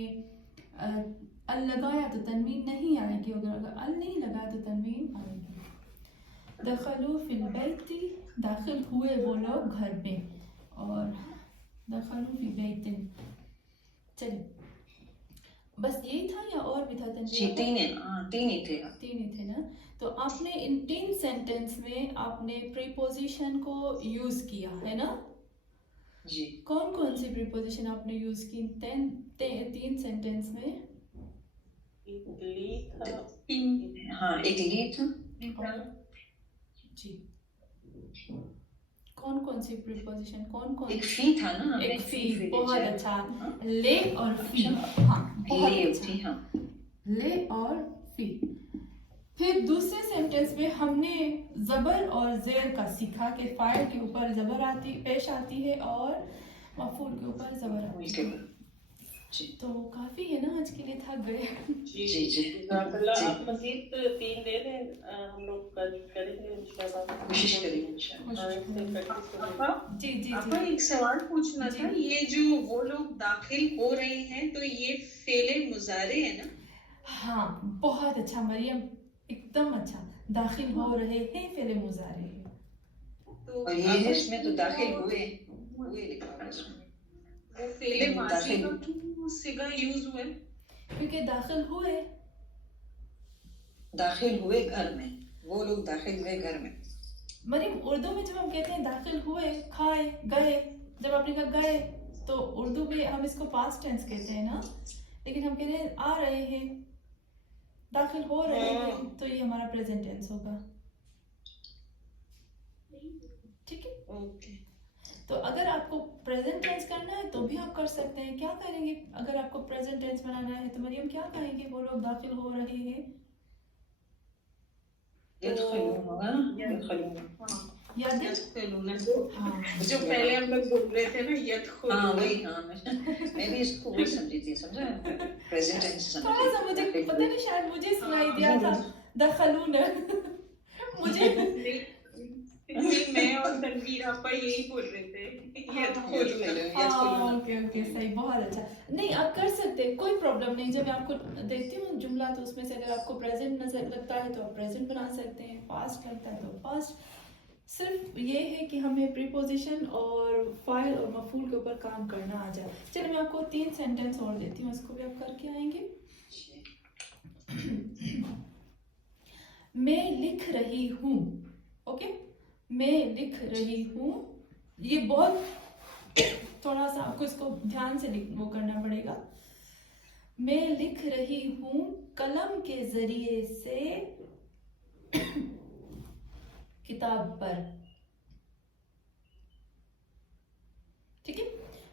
अल लगाया तो तनवीन नहीं आएगी, अगर अल नहीं लगाया तो तनवीन आएगी। दखलू फिल बैति, दाखिल हुए वो लोग घर में, और दखलू फी बैतिन। चलिए, बस यही था या और भी था तनवीर? तीन ही थे। तीन ही थे ना। तो आपने इन 3 सेंटेंस में आपने प्रीपोजिशन को यूज किया है ना? जी कौन कौन सी प्रीपोजिशन आपने यूज की 3 सेंटेंस में? ली था हाँ, एक ली था। जी, कौन कौन सी प्रीपोजिशन, कौन कौन? एक फी था ना, एक फी, बहुत अच्छा। ले और फी, हाँ बहुत ले अच्छा। थी। हाँ, ले और फी। फिर दूसरे सेंटेंस में हमने जबर और जेर का सीखा कि फाइल के ऊपर जबर आती पेश आती है और मफूल के ऊपर जबर आती है। जी तो काफी है ना, आज के लिए थक गए। जी जी जज़ाकल्लाह। आप मजीद 3 दे दें, हम लोग करेंगे इंशाल्लाह, कोशिश करेंगे इंशाल्लाह। हाँ, इससे प्रैक्टिस होगी। आपा जी जी आपा जी, एक सवाल पूछना जी। था, ये जो वो लोग दाखिल हो रहे हैं तो ये फेले मुजारे है ना? हाँ बहुत अच्छा मरियम, एकदम अच्छा। दाखिल हो रहे हैं फेले मुजारे है। तो और ये है इसमें तो दाखिल हुए लिखा हुआ है इसमें। वो फेले माजी का क्यों सिगा यूज हुआ है? क्योंकि दाखिल हुए, दाखिल हुए घर में, वो लोग दाखिल हुए घर में। मरियम उर्दू में जब हम कहते हैं दाखिल हुए, खाए, गए, जब आपने कहा गए तो उर्दू में हम इसको पास्ट टेंस कहते हैं ना, लेकिन हम कहते हैं आ रहे हैं, दाखिल हो रहे हैं, तो ये हमारा प्रेजेंट टेंस होगा। ठीक है, ओके। तो अगर आपको प्रेजेंट टेंस करना है तो भी आप कर सकते हैं। क्या करेंगे अगर आपको प्रेजेंट टेंस बनाना है तो मरियम क्या कहेंगे? वो लोग दाखिल हो रहे हैं, यदखलून होगा ना, यदखलून। याद है? यदखलून, हाँ जो पहले हम लोग बोल रहे थे ना हाँ यदखलून। वही, हाँ मैं भी इसको वही समझी थी, समझा, प्रेजेंट टेंस समझी। थोड़ा सा मुझे पता नहीं, शायद मुझे सुनाई दिया था दखलून मुझे। मैं और तनवीर आपा यही बोल रहे थे खुद ले लो या हाँ खुद ओके ओके सही, बहुत अच्छा। नहीं आप कर सकते हैं, कोई प्रॉब्लम नहीं। जब मैं आपको देखती हूँ जुमला तो उसमें से अगर आपको प्रेजेंट नजर लगता है तो आप प्रेजेंट बना सकते हैं, पास्ट लगता है तो पास्ट। सिर्फ ये है कि हमें प्रीपोजिशन और फाइल और मफूल के ऊपर काम करना आ जाए। चलिए मैं आपको 3 सेंटेंस और देती हूँ, इसको भी आप करके आएंगे। मैं लिख रही हूँ, ओके, मैं लिख रही हूँ। ये बहुत थोड़ा सा आपको इसको ध्यान से वो करना पड़ेगा। मैं लिख रही हूँ कलम के जरिए से किताब पर, ठीक है।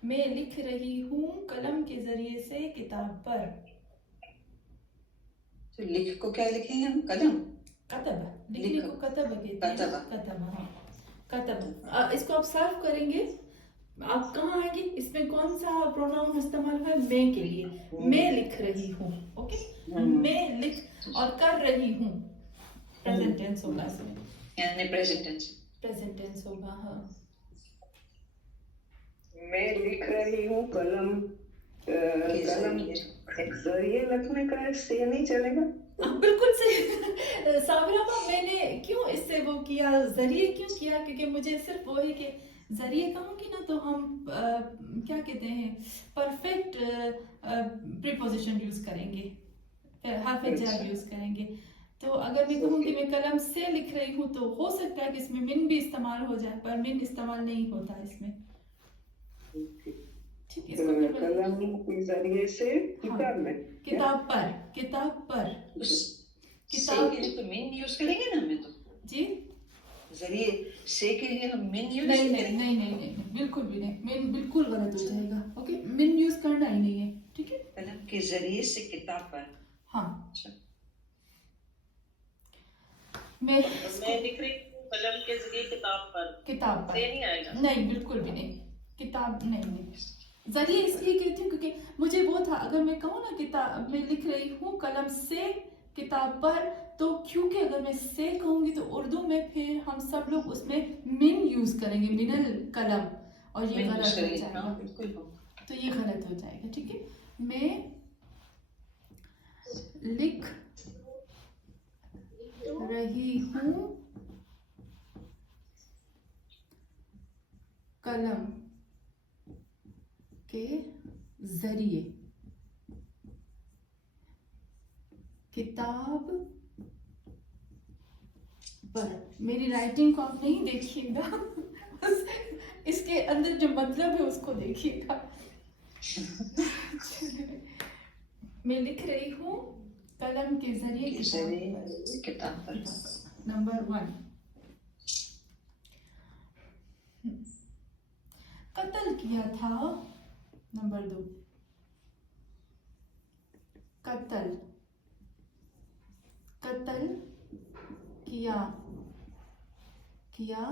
मैं लिख रही हूँ कलम के जरिए से किताब पर। तो लिख को क्या लिखेंगे हम? कलम, कतब, लिखने को कतब कहते हैं। कतब। कतब, हाँ कतब। इसको आप सर्व करेंगे, आप कहाँ आएंगे? इसमें कौन सा प्रोनाउन इस्तेमाल है? मैं के लिए। मैं लिख रही हूँ, ओके। मैं लिख और कर रही हूँ, प्रेजेंट टेंस होगा इसमें, यानी प्रेजेंट टेंस। प्रेजेंट टेंस होगा, हाँ। मैं लिख रही हूँ कलम, कलम जरिए लिखने का से नहीं चलेगा? बिल्कुल सही साबिरा आपा, मैंने क्यों इससे वो किया, जरिए क्यों किया? क्योंकि मुझे सिर्फ वो है कि जरिए कहूँगी ना तो हम क्या कहते हैं, परफेक्ट प्रीपोजिशन यूज करेंगे, हाफ जर यूज करेंगे। तो अगर मैं कहूँ कि मैं कलम से लिख रही हूँ तो हो सकता है कि इसमें मिन भी इस्तेमाल हो जाए, पर मिन इस्तेमाल नहीं होता इसमें, ठीक। इसको कलम के जरिए से किताब में, किताब पर, किताब पर, किताब के लिए तो मेन यूज करेंगे ना हमें तो जी। जरिए से के लिए हम मेन यूज नहीं करेंगे। नहीं नहीं नहीं नहीं, बिल्कुल भी नहीं, मिन बिल्कुल गलत हो जाएगा, ओके। मिन यूज करना ही नहीं है, ठीक है। कलम के जरिए से किताब पर। हाँ अच्छा। मैं मैं लिख रही हूँ कलम के जरिए किताब पर, किताब से पर नहीं आएगा। नहीं, बिल्कुल भी नहीं, किताब नहीं नहीं। जरिए इसलिए कहती हूँ क्योंकि मुझे वो था, अगर मैं कहूँ ना किताब, मैं लिख रही हूँ कलम से किताब पर, तो क्योंकि अगर मैं से कहूँगी तो उर्दू में फिर हम सब लोग उसमें मिन यूज करेंगे, मिनल कलम, और ये मेन गलत यूज हो करेंगे, जाएगा, हाँ बिल्कुल। तो ये गलत हो जाएगा, ठीक है। मैं लिख रही हूँ कलम के जरिए किताब पर। मेरी राइटिंग को आप नहीं देखिएगा, बस इसके अंदर जो मतलब है उसको देखिएगा। मैं लिख रही हूँ कलम के जरिए किताब पर। नंबर 1, कत्ल किया था। नंबर 2, कत्ल, कत्ल किया, किया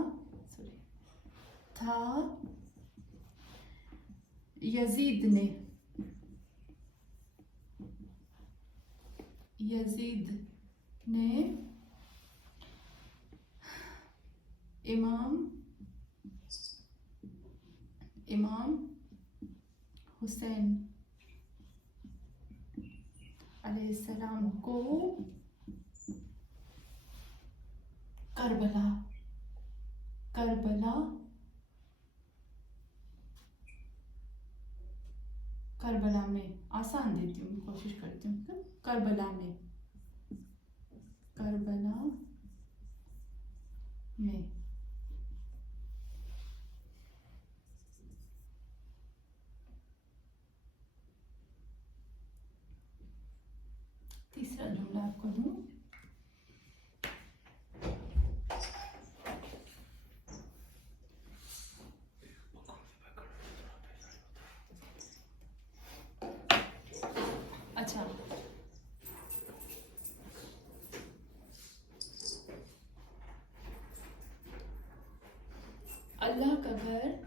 सॉरी था यजीद ने, यजीद ने इमाम, इमाम हुसैन अलैहिस्सलाम को करबला, करबला, करबला में, आसान देती हूँ, कोशिश करती हूँ, करबला में, करबला में। तीसरा जुमला आपको दूं, अच्छा, अल्लाह का घर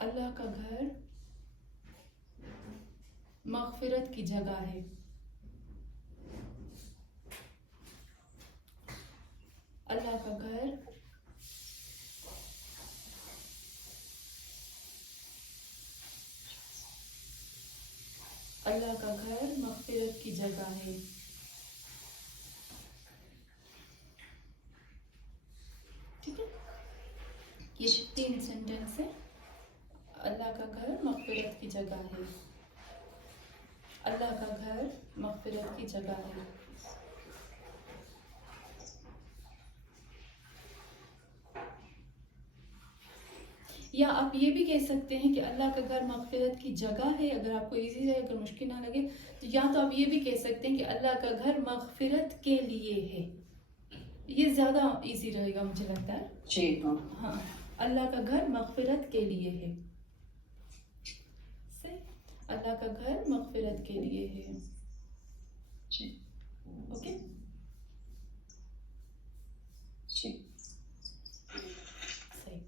अल्लाह का घर मगफिरत की जगह है। اللہ کا گھر اللہ کا گھر مغفرت کی جگہ ہے. ٹھیک ہے، یہ 3 سینٹنس ہے. اللہ کا گھر مغفرت کی جگہ ہے. اللہ کا گھر مغفرت کی جگہ ہے. یا آپ یہ بھی کہہ سکتے ہیں کہ اللہ کا گھر مغفرت کی جگہ ہے. اگر آپ کو ایزی رہے، اگر مشکل نہ لگے تو یا تو آپ یہ بھی کہہ سکتے ہیں کہ اللہ کا گھر مغفرت کے لیے ہے. یہ زیادہ ایزی رہے گا مجھے لگتا ہے. جی ہاں. ہاں، اللہ کا گھر مغفرت کے لیے ہے. صحیح، اللہ کا گھر مغفرت کے لیے ہے. جی اوکے. جی صحیح،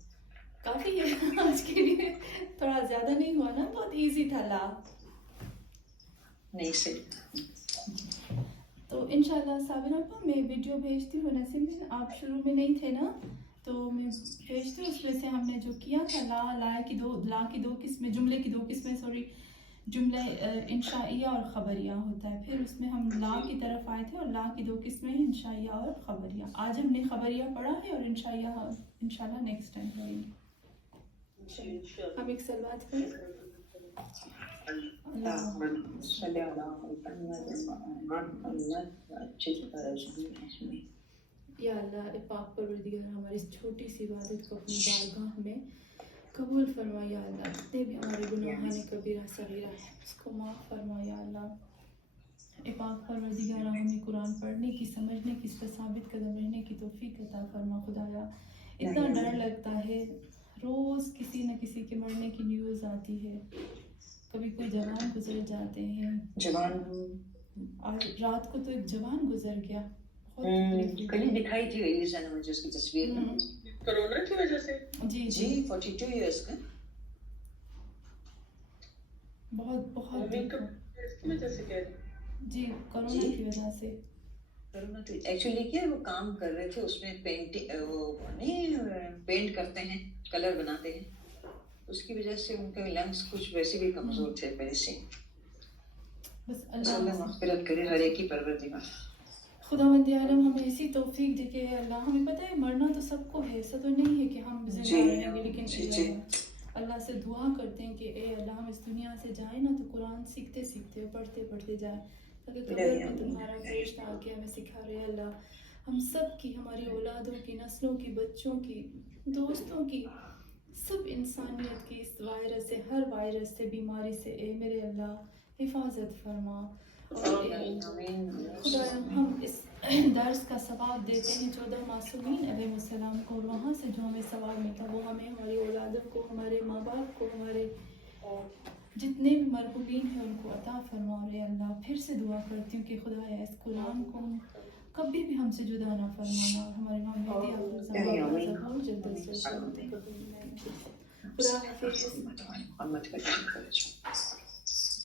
کافی ہے آج کے لیے. تھوڑا زیادہ نہیں ہوا نا، بہت ایزی تھا لا. نہیں صحیح. تو انشاءاللہ صابرہ کو میں ویڈیو بھیجتی ہوں. نسیم میں آپ شروع میں نہیں تھے نا، تو میں بھیجتی ہوں. اس میں سے ہم نے جو کیا تھا لا کی دو قسمیں، جملے کی 2 قسمیں، جملہ انشائیہ اور خبریہ ہوتا ہے. پھر اس میں ہم لا کی طرف آئے تھے، اور لا کی 2 قسمیں ہیں، انشائیہ اور خبریہ. آج ہم نے خبریہ پڑھا ہے اور انشائیہ انشاءاللہ نیکسٹ ٹائم پڑھیں گے. ہم ایک سلوات کریں. اللہم صلی علی محمد. یا اللہ، اے پاک پروردگار، ہماری اس چھوٹی سی عبادت کو اپنی بارگاہ میں قبول فرما. یا اللہ، جتنے بھی ہمارے گناہان کبیرہ صغیرہ ہیں اس کو معاف فرما. یا اللہ، اے پاک پروردگار، ہمیں قرآن پڑھنے کی، سمجھنے کی، اس پر ثابت قدم رہنے کی توفیق عطا فرما. خدایا، اتنا ڈر لگتا ہے، روز کسی نہ کسی کے مرنے کی نیوز آتی ہے. کبھی کوئی جوان گزر جاتے ہیں. آج رات کو تو ایک جوان گزر گیا. کل ہی دکھائی تھی عیسیٰ نے مجھے اس کی تصویر. کرونا کی وجہ سے. جی 42 ایئرس کا. بہت اس کی وجہ سے کہہ رہی. جی، کرونا کی وجہ سے. کرونا تو ایکچولی کیا وہ کام کر رہے تھے، اس میں پینٹ کرتے ہیں، کلر بناتے ہیں. اس کی وجہ سے ان کے لنگس کچھ ویسے بھی کمزور تھے پہلے سے. بس اللہ اللہ مغفرت کرے ہر ایک کی پروردگار. خداوند عالم ہمیں ایسی توفیق دے کہ اللہ، ہمیں پتہ ہے مرنا تو سب کو ہے، ایسا تو نہیں ہے کہ ہم زندہ رہیں گے. لیکن اللہ سے دعا کرتے ہیں کہ اے اللہ، ہم اس دنیا سے جائیں نا تو قرآن سیکھتے سیکھتے پڑھتے جائیں، تاکہ قبر میں تمہارا فرشتہ آ کے ہمیں سکھا رہے. اللہ، ہم سب کی، ہماری اولادوں کی، نسلوں کی، بچوں کی، دوستوں کی، سب انسانیت کی اس وائرس سے، ہر وائرس سے، بیماری سے اے میرے اللہ حفاظت فرما. اور خدا، ہم اس درس کا ثواب دیتے ہیں 14 معصومین علیہ السلام کو، اور وہاں سے جو ہمیں ثواب ملتا وہ ہمیں، ہماری اولادوں کو، ہمارے ماں باپ کو، ہمارے جتنے بھی مرحومین ہیں ان کو عطا فرما. اے اللہ، پھر سے دعا کرتی ہوں کہ خدا اس قرآن کو کبھی بھی ہم سے جدا نہ فرمانا، اور ہمارے امام مہدی آخر زمان کا ظہور جلد از جلد. خدا حافظ.